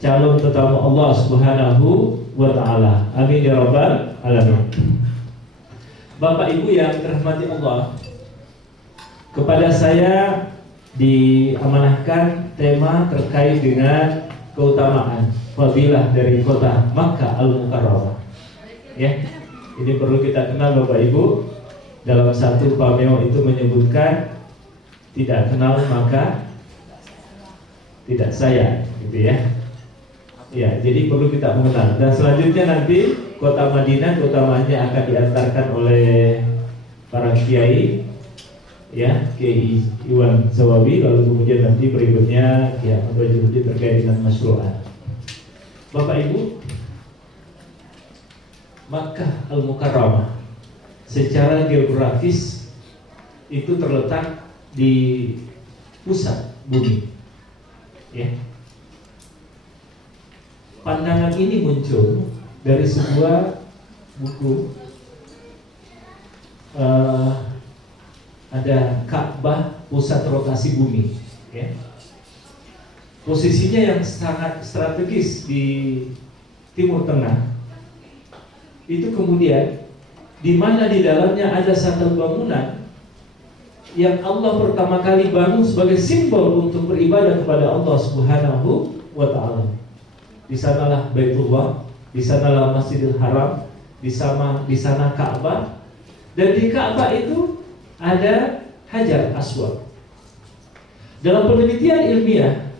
calon tetamu Allah Subhanahu wa Ta'ala. Amin ya Rabbal Alamin. Bapak Ibu yang dirahmati Allah, kepada saya diamanahkan tema terkait dengan keutamaan fadilah dari kota Makkah Al-Mukarramah. Ya, ini perlu kita kenal Bapak Ibu. Dalam satu pameo itu menyebutkan tidak kenal maka tidak sayang, gitu ya. Ya, jadi perlu kita mengenal. Dan selanjutnya nanti kota Madinah keutamaannya akan diantarkan oleh para kiai, ya, Kiai Iwan Zawawi, lalu kemudian nanti berikutnya Kiai Ahmad Wajihuddin terkait dengan masyru'ah. Bapak Ibu, Makkah Al-Mukarramah secara geografis itu terletak di pusat bumi. Ya. Pandangan ini muncul dari sebuah buku, ada Ka'bah pusat rotasi bumi. Ya. Posisinya yang sangat strategis di Timur Tengah. Itu kemudian di mana di dalamnya ada satu bangunan yang Allah pertama kali bangun sebagai simbol untuk beribadah kepada Allah Subhanahu wa Ta'ala. Di sanalah Baitullah, di sanalah Masjidil Haram, di sana Ka'bah, dan di Ka'bah itu ada Hajar Aswad. Dalam penelitian ilmiah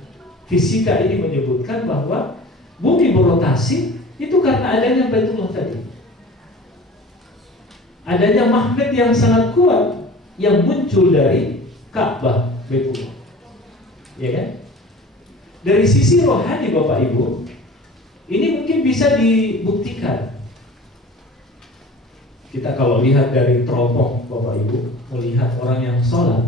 fisika ini menyebutkan bahwa bumi berotasi itu karena adanya Baitullah tadi. Adanya magnet yang sangat kuat yang muncul dari Ka'bah Baitullah. Ya kan? Dari sisi rohani Bapak Ibu, ini mungkin bisa dibuktikan. Kita kalau lihat dari teropong Bapak Ibu, melihat orang yang sholat,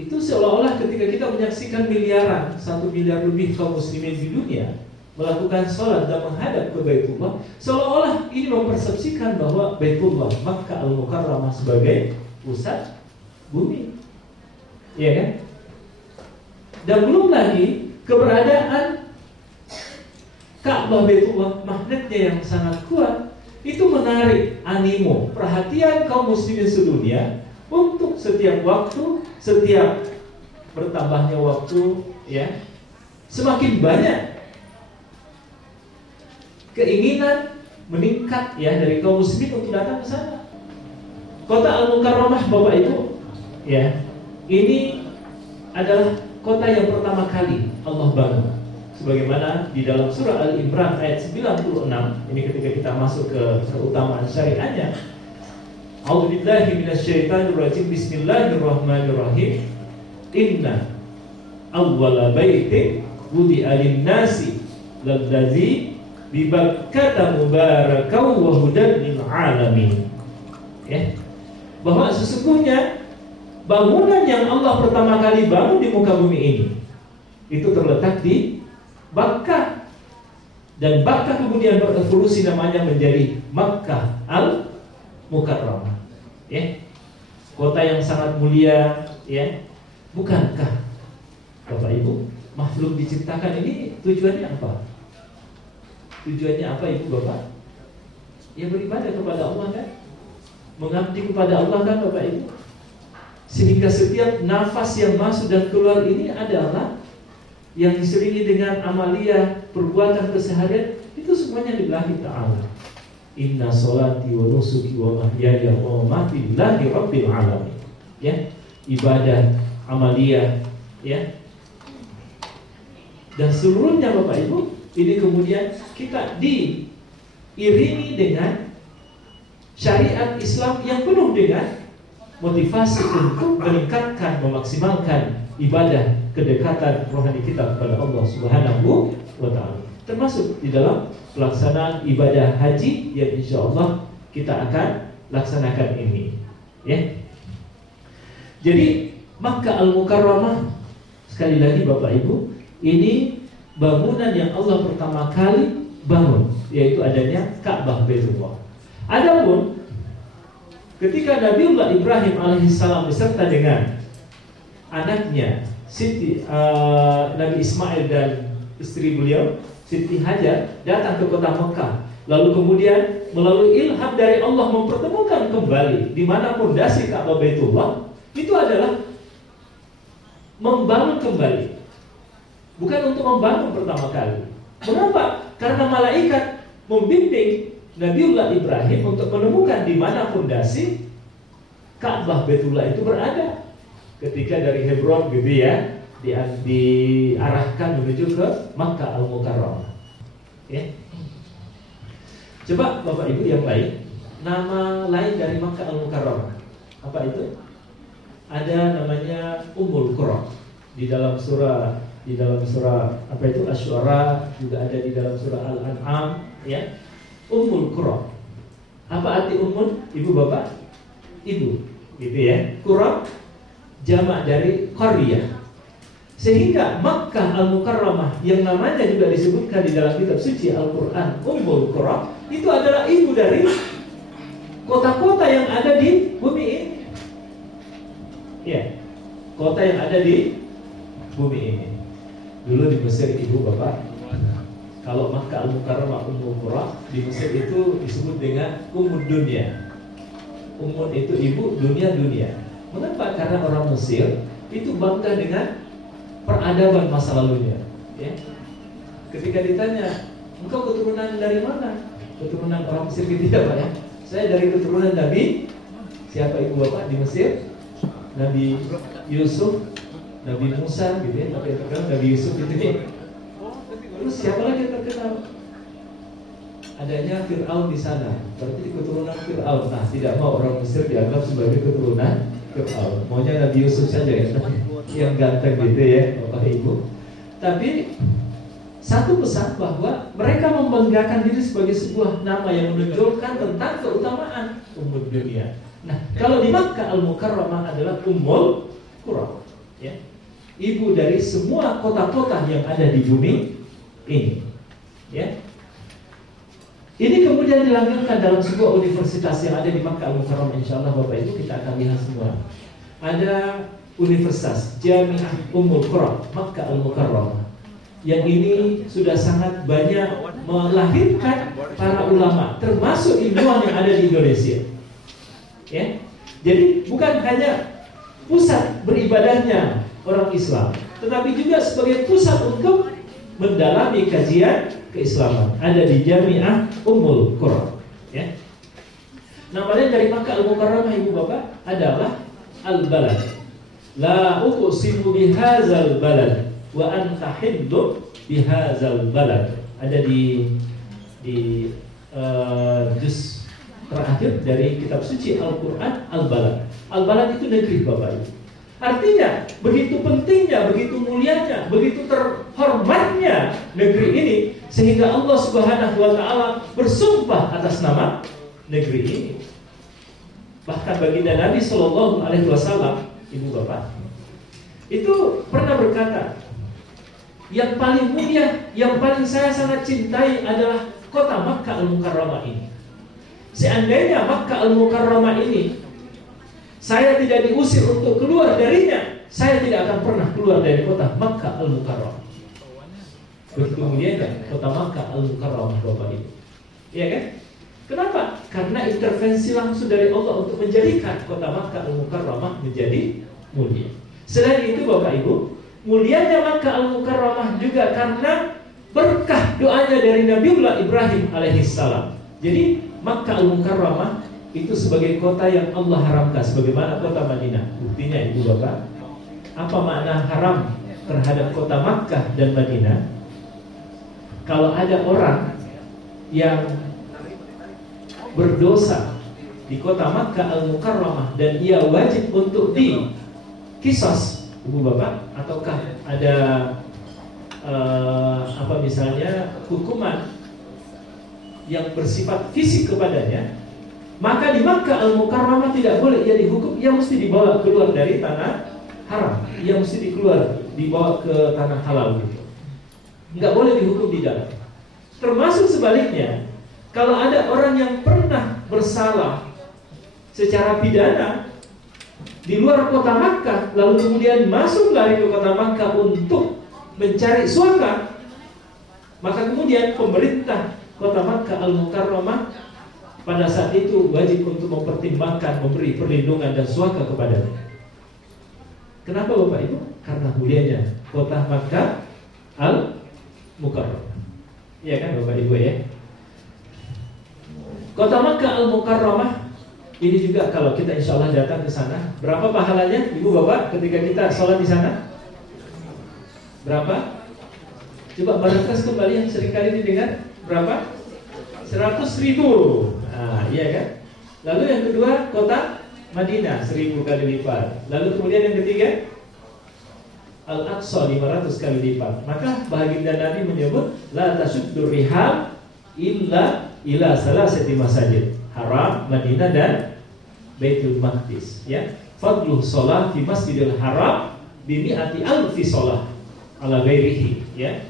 itu seolah-olah ketika kita menyaksikan miliaran, 1 miliar lebih kaum muslimin di dunia melakukan sholat dan menghadap ke Baitullah, seolah-olah ini mempersepsikan bahwa Baitullah Makkah Al-Mukarramah sebagai pusat bumi. Iya kan? Dan belum lagi keberadaan Ka'bah Baitullah, magnetnya yang sangat kuat, itu menarik animo, perhatian kaum muslimin sedunia untuk setiap waktu, setiap bertambahnya waktu, ya, semakin banyak keinginan meningkat ya dari kaum muslimin untuk datang ke sana. Kota Al-Mukarramah Bapak Ibu, ya, ini adalah kota yang pertama kali Allah bangun. Sebagaimana di dalam surah Al-Imran ayat 96, ini ketika kita masuk ke keutamaan syariatnya. A'udzubillahi minasyaitonirrajim. Bismillahirrahmanirrahim. Inna awwala baitin wudi'a lin-nasi ladzi bi Bakkah mubarakan wa hudan lil alamin. Ya. Bahwa sesungguhnya bangunan yang Allah pertama kali bangun di muka bumi ini itu terletak di Bakkah, dan Bakkah kemudian berevolusi namanya menjadi Makkah Al-Mukarramah. Ya. Kota yang sangat mulia, ya. Bukankah Bapak Ibu, makhluk diciptakan ini tujuannya apa? Tujuannya apa Ibu Bapak? Ya beribadah kepada Allah kan? Mengabdi kepada Allah kan Bapak Ibu? Sehingga setiap nafas yang masuk dan keluar ini adalah yang diselingi dengan amalia perbuatan keseharian, itu semuanya lillahi ta'ala. Inna sholati wa nusuki wa mahyaya wa mamati lillahi rabbil alamin. Ya, ibadah, amalia, ya. Dan seluruhnya Bapak Ibu, ini kemudian kita diiringi dengan syariat Islam yang penuh dengan motivasi untuk meningkatkan, memaksimalkan ibadah, kedekatan rohani kita kepada Allah Subhanahu wa Ta'ala. Termasuk di dalam pelaksanaan ibadah haji yang insya Allah kita akan laksanakan ini. Ya. Jadi Makkah Al-Mukarramah, sekali lagi Bapak Ibu, ini bangunan yang Allah pertama kali bangun, yaitu adanya Ka'bah Baitullah. Adapun ketika Nabiullah Ibrahim alaihissalam beserta dengan anaknya Siti Nabi Ismail dan istri beliau Siti Hajar datang ke kota Mekah, lalu kemudian melalui ilham dari Allah mempertemukan kembali di mana pondasi Ka'bah Baitullah, itu adalah membangun kembali, bukan untuk membangun pertama kali. Mengapa? Karena malaikat membimbing Nabiullah Ibrahim untuk menemukan di mana pondasi Ka'bah Baitullah itu berada. Ketika dari Hebron gitu ya, diarahkan menuju ke Makkah Al-Mukarramah. Ya. Coba Bapak Ibu yang lain, nama lain dari Makkah Al-Mukarramah apa itu? Ada namanya Ummul Qura. Di dalam surah di dalam surah apa itu Asy-Syu'ara, juga ada di dalam surah Al-An'am, ya. Ummul Qura. Apa arti ummul? Ibu bapak? Ibu, gitu ya. Qura jamak dari qaryah. Sehingga Makkah Al-Mukarramah yang namanya juga disebutkan di dalam kitab suci Al-Qur'an Ummul Qura, itu adalah ibu dari kota-kota yang ada di bumi ini. Ya, kota yang ada di bumi ini. Dulu di Mesir ibu bapak, kalau Makkah Al-Mukarramah Ummul Qura, di Mesir itu disebut dengan Ummud Dunya. Ummud itu ibu, dunia. Mengapa? Karena orang Mesir itu bangga dengan peradaban masa lalunya, ya. Ketika ditanya, engkau keturunan dari mana? Keturunan orang Mesir gitu ya Pak ya. Saya dari keturunan Nabi. Siapa ibu bapak di Mesir? Nabi Yusuf, Nabi Musa gitu ya. Tapi yang terkenal Nabi Yusuf gitu ya. Terus siapa lagi yang terkenal? Adanya Fir'aun di sana. Berarti di keturunan Fir'aun. Nah, tidak mau orang Mesir dianggap sebagai keturunan Fir'aun. Maunya Nabi Yusuf saja yang ganteng gitu ya Bapak Ibu. Tapi satu pesan bahwa mereka membanggakan diri sebagai sebuah nama yang menunjukkan tentang keutamaan Ummul Dunia. Nah, kalau di Makkah Al-Mukarramah adalah Ummul Qura, ya. Ibu dari semua kota-kota yang ada di bumi ini, ya. Ini kemudian dilanggengkan dalam sebuah universitas yang ada di Makkah Al-Mukarramah. Insyaallah Bapak Ibu kita akan lihat semua. Ada Universitas Jami'ah Ummul Qura Makkah Al-Mukarramah. Yang ini sudah sangat banyak melahirkan para ulama, termasuk ilmuwan yang ada di Indonesia. Ya. Jadi bukan hanya pusat beribadahnya orang Islam, tetapi juga sebagai pusat untuk mendalami kajian keislaman. Ada di Jami'ah Ummul Qura, ya. Namanya dari Makkah Al-Mukarramah ibu bapak adalah Al-Balad. La uqsimu bihadzal balad wa anta hiddu bihadzal balad. Ada di juz terakhir dari kitab suci Al-Qur'an Al-Balad. Al-Balad itu negeri Bapak Ibu. Artinya begitu pentingnya, begitu mulianya, begitu terhormatnya negeri ini, sehingga Allah Subhanahu wa taala bersumpah atas nama negeri ini. Bahkan baginda Nabi Shallallahu alaihi wasallam, ibu bapak, itu pernah berkata, yang paling mulia, yang paling saya sangat cintai adalah kota Makkah Al-Mukarramah ini. Seandainya Makkah Al-Mukarramah ini saya tidak diusir untuk keluar darinya, saya tidak akan pernah keluar dari kota Makkah Al-Mukarramah. Begitu mulianya kota Makkah Al-Mukarramah Bapak Ibu. Iya kan? Kenapa? Karena intervensi langsung dari Allah untuk menjadikan kota Makkah Al-Mukarramah menjadi mulia. Selain itu Bapak Ibu, mulianya Makkah Al-Mukarramah juga karena berkah doanya dari Nabiullah Ibrahim alaihissalam. Jadi Makkah Al-Mukarramah itu sebagai kota yang Allah haramkan, sebagaimana kota Madinah. Buktinya itu Bapak, apa makna haram terhadap kota Makkah dan Madinah? Kalau ada orang yang berdosa di kota Makkah Al-Mukarramah dan ia wajib untuk dikisos, ibu bapak, ataukah ada misalnya hukuman yang bersifat fisik kepadanya, maka di Makkah Al-Mukarramah tidak boleh ia dihukum, ia mesti dibawa keluar dari tanah haram, ia mesti dibawa ke tanah halal gitu. Nggak boleh dihukum di dalam. Termasuk sebaliknya, kalau ada orang yang pernah bersalah secara pidana di luar kota Makkah, lalu kemudian masuk lari ke kota Makkah untuk mencari suaka, maka kemudian pemerintah kota Makkah Al-Mukarramah pada saat itu wajib untuk mempertimbangkan memberi perlindungan dan suaka kepadanya. Kenapa Bapak Ibu? Karena mulianya kota Makkah Al-Mukarramah. Iya kan Bapak Ibu ya? Kota Makkah Al-Mukarramah ini juga kalau kita insya Allah datang ke sana, berapa pahalanya Ibu Bapak ketika kita sholat di sana? Berapa? Coba barangkali kembali yang seringkali didengar, berapa? 100.000. Nah, iya kan? Lalu yang kedua kota Madinah 1000 kali lipat. Lalu kemudian yang ketiga Al-Aqsa 500 kali lipat. Maka baginda Nabi menyebut la tasuddur rihal illa ila salasati masajid, Haram, Madinah dan Baitul Maqdis, ya. Fadluh shalah fi Masjidil Haram bi mi'ati alfi shalah ala ghairihi, ya.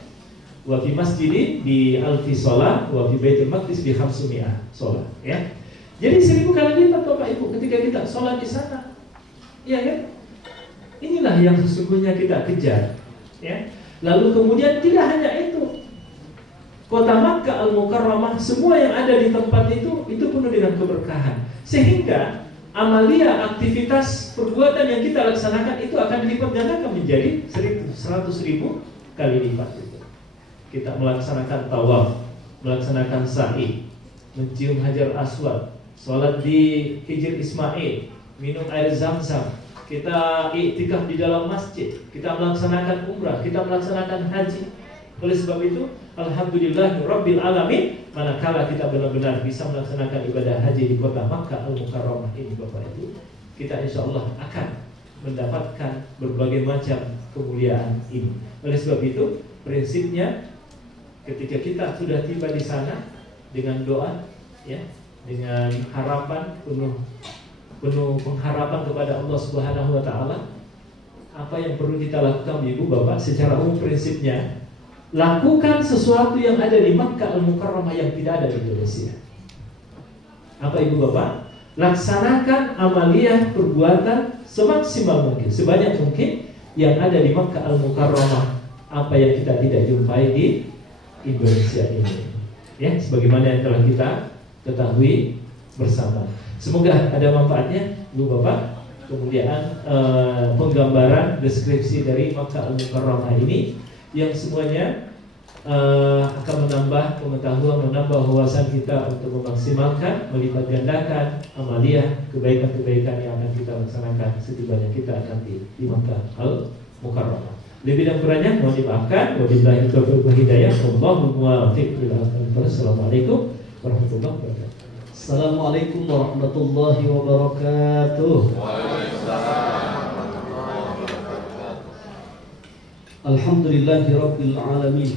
Wa fi masjidin bi alfi shalah wa fi Baitul Maqdis bi 500 shalah, ya. Jadi 1000 kali lipat Bapak Ibu ketika kita sholat di sana. Iya kan? Inilah yang sesungguhnya kita kejar, ya. Lalu kemudian tidak hanya itu. Kota Makkah Al-Mukarramah, semua yang ada di tempat itu penuh dengan keberkahan. Sehingga amalia, aktivitas, perbuatan yang kita laksanakan itu akan dilipat gandakan menjadi 100.000 kali lipat itu. Kita melaksanakan tawaf, melaksanakan sa'i, mencium Hajar Aswad, sholat di Hijr Ismail, minum air Zam-Zam, kita iktikaf di dalam masjid, kita melaksanakan umrah, kita melaksanakan haji. Oleh sebab itu, alhamdulillah Rabbil Alamin, manakala kita benar-benar bisa melaksanakan ibadah haji di kota Makkah Al-Mukarramah ini Bapak Ibu, kita insya Allah akan mendapatkan berbagai macam kemuliaan ini. Oleh sebab itu, prinsipnya ketika kita sudah tiba di sana dengan doa, ya, dengan harapan penuh pengharapan kepada Allah Subhanahu wa taala, apa yang perlu kita lakukan Ibu Bapak secara umum prinsipnya, lakukan sesuatu yang ada di Makkah Al-Mukarramah yang tidak ada di Indonesia. Apa Ibu Bapak? Laksanakan amaliyah perbuatan semaksimal mungkin, sebanyak mungkin yang ada di Makkah Al-Mukarramah, apa yang kita tidak jumpai di Indonesia ini. Ya, sebagaimana yang telah kita ketahui bersama. Semoga ada manfaatnya Ibu Bapak. Kemudian penggambaran deskripsi dari Makkah Al-Mukarramah ini yang semuanya akan menambah pengetahuan, menambah wawasan kita untuk memaksimalkan, melipat gandakan amaliyah kebaikan-kebaikan yang akan kita laksanakan setibanya kita nanti di Makkah Al-Mukarramah. Lebih dan kurangnya mohon dimaafkan. Wabillahi taufiq wal hidayah. Wallahu muwaffiq ila aqwamit. Assalamualaikum warahmatullahi wabarakatuh. Assalamualaikum warahmatullahi wabarakatuh. Alhamdulillahi rabbil alamin.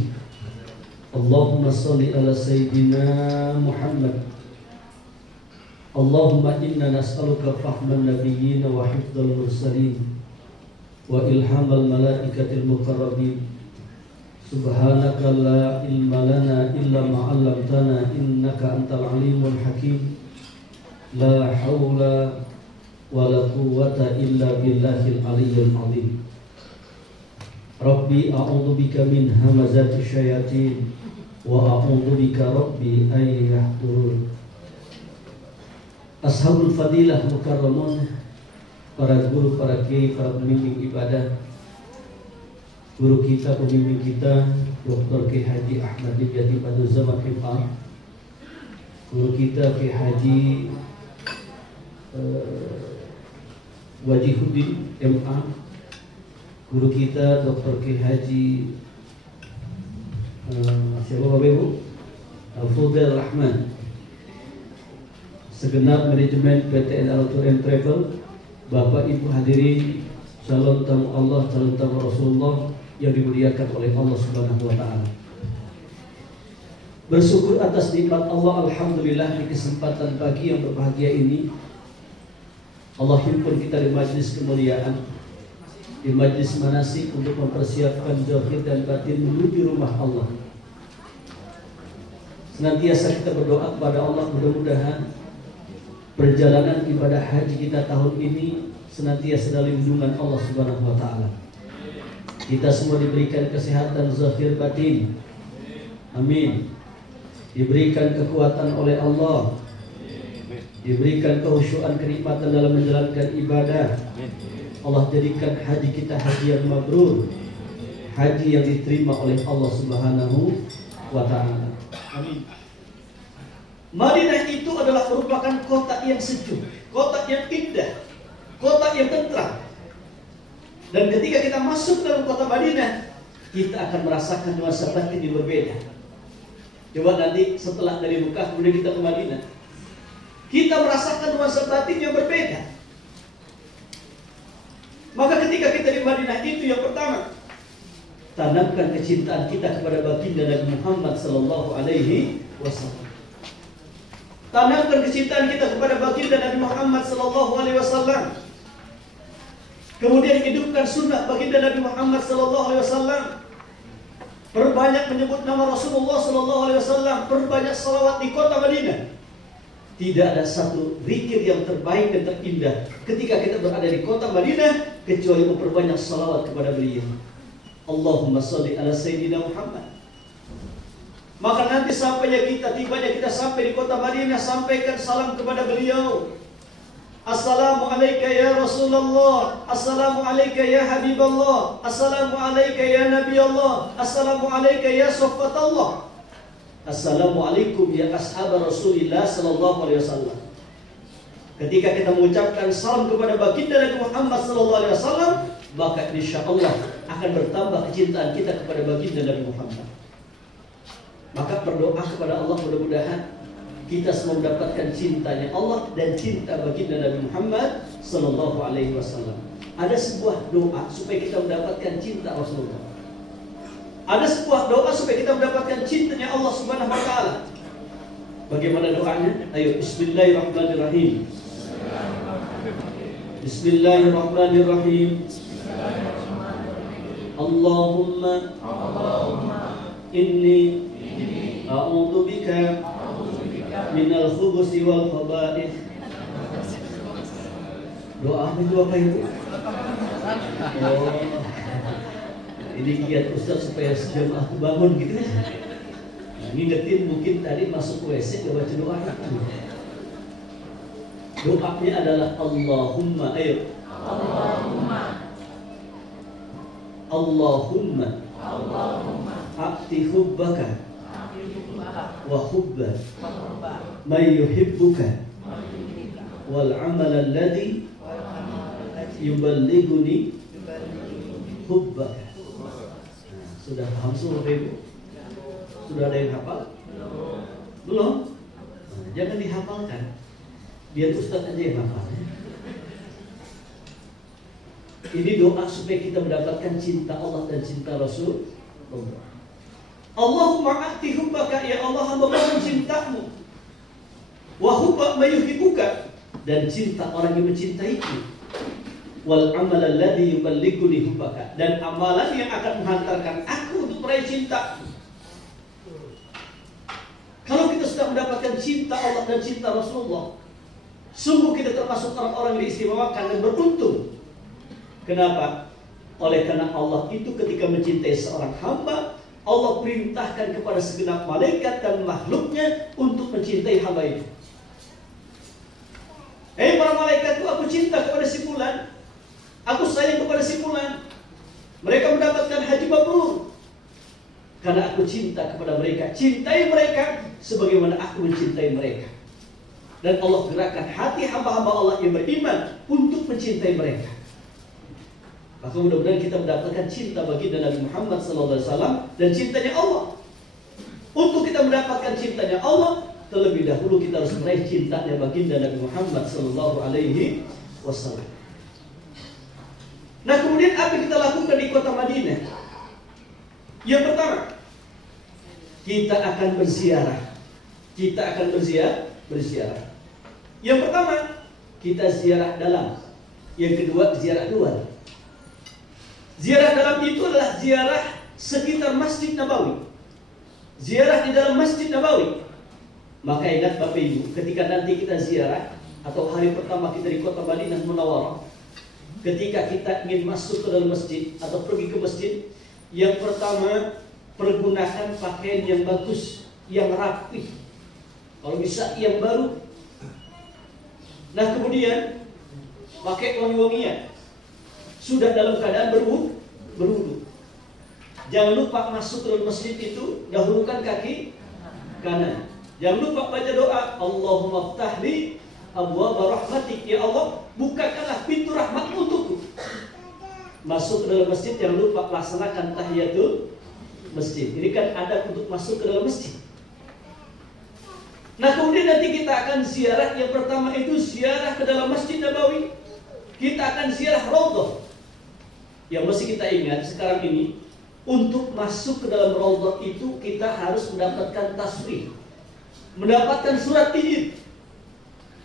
Allahumma salli ala sayyidina Muhammad. Allahumma inna nas'aluka fahman nabiyyin wa hifdzal mursalin wa ilhamal malaikatil muqarrabin. Subhanaka la ilma lana illa ma 'allamtana innaka antal alimul hakim. La haula wa la quwwata illa billahil aliyyil azim. Rabbi a'udzu bika min hamazati syayatin wa a'udzu bika rabbi ay yahdurun. Ashabul fadilah mukarramun, para guru, para kiai, para pembimbing ibadah, guru kita, pembimbing kita Dr. Kiai Haji Ahmad Dibyati Badruzaman MA, guru kita Kiai Haji Wajihuddin MA, guru kita Dr. Kiai Haji siapa Bapak Ibu? Fudel Rahman, segenap manajemen PT Al-Tour and Travel, Bapak Ibu hadirin, calon tamu Allah, calon tamu Rasulullah yang dimuliakan oleh Allah Subhanahu wa taala. Bersyukur atas nikmat Allah, alhamdulillah, di kesempatan pagi yang berbahagia ini Allah himpun kita di majlis kemuliaan, di majlis manasik untuk mempersiapkan zahir dan batin menuju rumah Allah. Senantiasa kita berdoa kepada Allah, mudah-mudahan perjalanan ibadah haji kita tahun ini senantiasa dalam lindungan Allah Subhanahu wa taala. Kita semua diberikan kesehatan zahir batin. Amin. Diberikan kekuatan oleh Allah. Diberikan kehusyuan, kenikmatan dalam menjalankan ibadah. Allah jadikan haji kita haji yang mabrur, haji yang diterima oleh Allah Subhanahu wa taala. Amin. Madinah itu adalah merupakan kota yang sejuk, kota yang indah, kota yang tentram. Dan ketika kita masuk dalam kota Madinah, kita akan merasakan nuansa batin yang berbeda. Coba nanti setelah dari Mekah kemudian kita ke Madinah, kita merasakan nuansa batin yang berbeda. Maka ketika kita di Madinah itu yang pertama, tanamkan kecintaan kita kepada baginda Nabi Muhammad sallallahu alaihi wasallam. Tanamkan kecintaan kita kepada baginda Nabi Muhammad sallallahu alaihi wasallam. Kemudian hidupkan sunnah baginda Nabi Muhammad sallallahu alaihi wasallam. Perbanyak menyebut nama Rasulullah sallallahu alaihi wasallam, perbanyak salawat di kota Madinah. Tidak ada satu zikir yang terbaik dan terindah ketika kita berada di kota Madinah kecuali memperbanyak salawat kepada beliau. Allahumma sholli ala sayyidina Muhammad. Maka nanti tibanya kita sampai di kota Madinah, sampaikan salam kepada beliau. Assalamu alayka ya Rasulullah, assalamu alayka ya Habiballah, assalamu alayka ya Nabi Allah, assalamu alayka ya Soffatallah, assalamu alaikum ya ashab Rasulillah sallallahu alaihi wasallam. Ketika kita mengucapkan salam kepada baginda Nabi Muhammad sallallahu alaihi wasallam, maka insyaallah akan bertambah kecintaan kita kepada baginda Nabi Muhammad. Maka berdoa kepada Allah, mudah-mudahan kita semua mendapatkan cintanya Allah dan cinta baginda Nabi Muhammad sallallahu alaihi wasallam. Ada sebuah doa supaya kita mendapatkan cinta Rasulullah. Ada sebuah doa supaya kita mendapatkan cintanya Allah Subhanahu wa taala. Bagaimana doanya? Ayo, bismillahirrahmanirrahim. Bismillahirrahmanirrahim. Allahumma inni a'udzu bika minal khubuthi wal khaba'ith. Doa itu apa itu? Oh, ini giat Ustaz supaya jemaah aku bangun gitu ya. Nah, ngingetin mungkin tadi masuk WC gak baca doa itu. Doanya adalah Allahumma, ayo. Allahumma a'ti hubbaka wa hubba may yuhibbuka wal amal alladhi yuballighuni hubbaka. Sudah paham semua Ibu? Sudah ada yang hafal? Belum? Jangan dihafalkan, biar Ustaz aja yang hafal. Ini doa supaya kita mendapatkan cinta Allah dan cinta Rasul. Allahumma a'ti hubbaka, ya Allah, hamba mohon cintamu. Wa hubba mayuhibbuka, dan cinta orang yang mencintaiku. Wal amal alladhi yuballighuni hubbaka, dan amalan yang akan menghantarkan aku untuk meraih cinta. Kalau kita sudah mendapatkan cinta Allah dan cinta Rasulullah, sungguh kita termasuk orang-orang yang diistimewakan dan beruntung. Kenapa? Oleh karena Allah itu ketika mencintai seorang hamba, Allah perintahkan kepada segenap malaikat dan makhluknya untuk mencintai hamba itu. Hei para malaikat, aku cinta kepada si fulan, aku sayang kepada si fulan. Mereka mendapatkan haji mabrur karena aku cinta kepada mereka. Cintai mereka sebagaimana aku mencintai mereka. Dan Allah gerakkan hati hamba-hamba Allah yang beriman untuk mencintai mereka. Maka mudah-mudahan kita mendapatkan cinta baginda Nabi Muhammad SAW dan cintanya Allah. Untuk kita mendapatkan cintanya Allah, terlebih dahulu kita harus meraih cintanya baginda Nabi Muhammad SAW. Nah, kemudian apa yang kita lakukan di kota Madinah? Yang pertama, kita akan berziarah. Berziarah. Yang pertama, kita ziarah dalam. Yang kedua, ziarah luar. Ziarah dalam itu adalah ziarah sekitar Masjid Nabawi. Ziarah di dalam Masjid Nabawi. Maka ingat Bapak Ibu, ketika nanti kita ziarah atau hari pertama kita di kota Madinah Munawwarah, ketika kita ingin masuk ke dalam masjid atau pergi ke masjid, yang pertama pergunakan pakaian yang bagus, yang rapi. Kalau bisa yang baru. Nah, kemudian pakai wangi-wangian. Sudah dalam keadaan berwudu. Jangan lupa masuk ke dalam masjid itu dahulukan kaki kanan. Jangan lupa baca doa, Allahumma ftahli abwaaba rahmatik, ya Allah, bukakanlah pintu rahmat untukku. Masuk ke dalam masjid, jangan lupa laksanakan tahiyatul masjid. Ini kan ada untuk masuk ke dalam masjid. Nah, kemudian nanti kita akan ziarah. Yang pertama itu ziarah ke dalam Masjid Nabawi. Kita akan ziarah Raudhah. yang mesti kita ingat sekarang ini, untuk masuk ke dalam Raudhah itu kita harus mendapatkan tasrih, mendapatkan surat izin.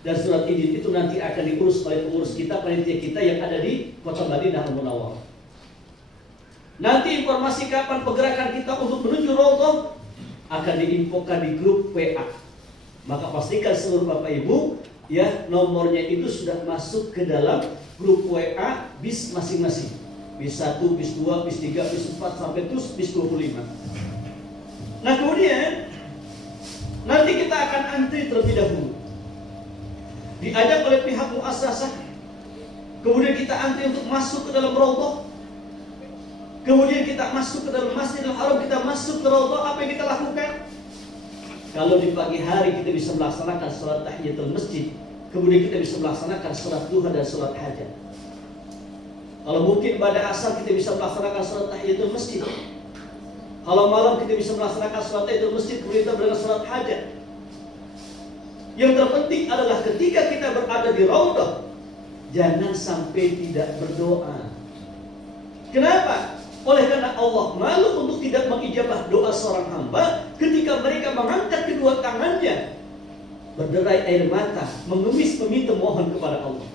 Dan surat izin itu nanti akan diurus oleh pengurus kita, panitia kita yang ada di Kota Madinah Al-Munawwarah. Nanti informasi kapan pergerakan kita untuk menuju Raudhah akan diinfokan di grup WA. Maka pastikan seluruh Bapak Ibu ya, nomornya itu sudah masuk ke dalam grup WA bis masing-masing. Bis 1, bis 2, bis 3, bis 4 sampai terus bis 25. Nah, kemudian nanti kita akan antri terlebih dahulu. Diajak oleh pihak muassasah. Kemudian kita antri untuk masuk ke dalam Raudhah. Kemudian kita masuk ke dalam Masjidil Haram, kita masuk ke Raudhah. Apa yang kita lakukan? Kalau di pagi hari kita bisa melaksanakan sholat tahiyatul masjid, kemudian kita bisa melaksanakan sholat duha dan sholat hajat. Kalau mungkin pada asar kita bisa melaksanakan sholat tahiyatul masjid. Kalau malam kita bisa melaksanakan sholat tahiyatul masjid, kemudian kita berangkat sholat hajat. Yang terpenting adalah ketika kita berada di Raudhah, jangan sampai tidak berdoa. Kenapa? Oleh karena Allah malu untuk tidak mengijabah doa seorang hamba ketika mereka mengangkat kedua tangannya, berderai air mata, mengemis meminta mohon kepada Allah.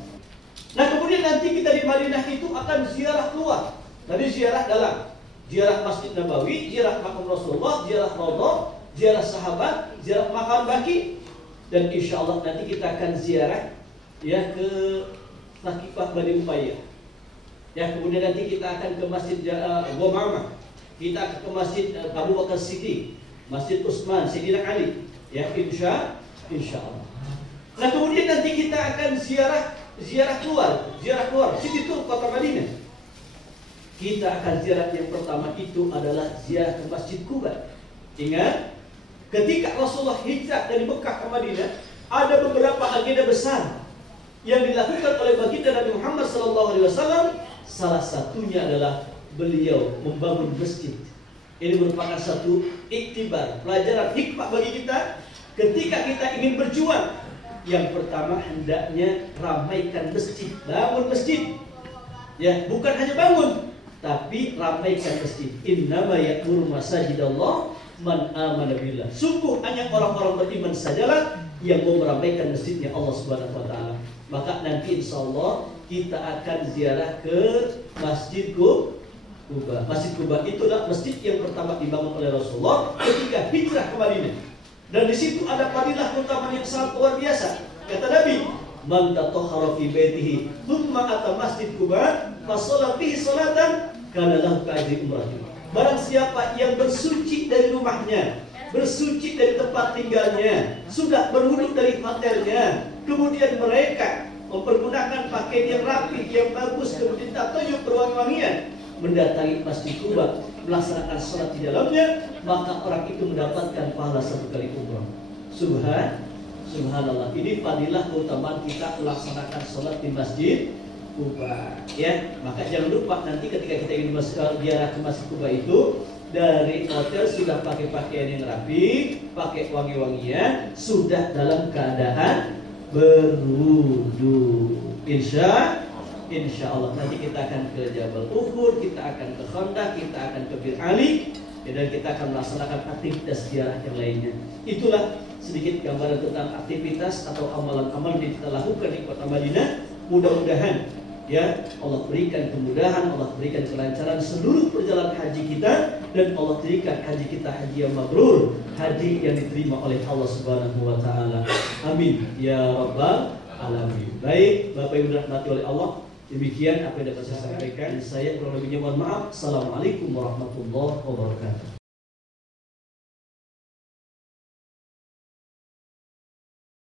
Nah, kemudian nanti kita di Madinah itu akan ziarah keluar. Tadi ziarah dalam, ziarah Masjid Nabawi, ziarah makam Rasulullah, ziarah Raudhah, ziarah sahabat, ziarah makam Baqi, dan insya Allah nanti kita akan ziarah ya ke Thaqifah Bani Umayyah. Ya, kemudian nanti kita akan ke Masjid Ghamamah, kita akan ke Masjid Abu Bakar Siddiq, Masjid Utsman, Sayyidina Ali. Ya, insya Allah. Nah, kemudian nanti kita akan ziarah keluar City Tour Kota Madinah. Kita akan ziarah yang pertama itu adalah ziarah ke Masjid Quba. Ingat, ketika Rasulullah hijrah dari Mekah ke Madinah, ada beberapa agenda besar yang dilakukan oleh baginda Nabi Muhammad SAW. Salah satunya adalah beliau membangun masjid. Ini merupakan satu iktibar, pelajaran hikmah bagi kita ketika kita ingin berjuang. Yang pertama, hendaknya ramaikan masjid, bangun masjid. Ya, bukan hanya bangun, tapi ramaikan masjid. Innama ya'muru masajidallah man amana billah. Sungguh hanya orang-orang beriman sajalah yang mau meramaikan masjidnya Allah Subhanahu wa taala. Maka nanti insyaallah kita akan ziarah ke Masjid Quba. Masjid Quba itulah masjid yang pertama dibangun oleh Rasulullah ketika hijrah ke Madinah. Dan di situ ada fadilah keutamaan yang sangat luar biasa. Kata Nabi, "Man tatahhara fi baitihi, thumma ata Masjid Quba, fa shalla fihi salatan, kana lahu ka'ajri umratin." Barang siapa yang bersuci dari rumahnya, bersuci dari tempat tinggalnya, sudah berwudu dari hotelnya, kemudian mereka mempergunakan pakaian yang rapi, yang bagus, kemudian tatayub berwangi-wangian, mendatangi Masjid Quba, melaksanakan sholat di dalamnya, maka orang itu mendapatkan pahala 1 kali umrah. Subhanallah. Ini fadilah keutamaan kita melaksanakan sholat di Masjid Quba. Ya, maka jangan lupa nanti ketika kita ingin ziarah ke Masjid Quba itu, dari hotel sudah pakai pakaian yang rapi, pakai wangi-wangian, sudah dalam keadaan berwudu. Insya Allah nanti kita akan ke Jabal Uhud, kita akan ke Khandaq, kita akan ke Bir Ali, dan kita akan melaksanakan aktivitas ziarah yang lainnya. Itulah sedikit gambaran tentang aktivitas atau amalan-amalan yang kita lakukan di Kota Madinah. Mudah-mudahan ya Allah berikan kemudahan, Allah berikan kelancaran seluruh perjalanan haji kita, dan Allah berikan haji kita haji yang mabrur, haji yang diterima oleh Allah Subhanahu wa taala. Amin ya rabbal alamin. Baik, Bapak Ibu dirahmati oleh Allah, demikian apa yang dapat saya sampaikan. Saya kurang lebihnya mohon maaf. Assalamualaikum warahmatullahi wabarakatuh.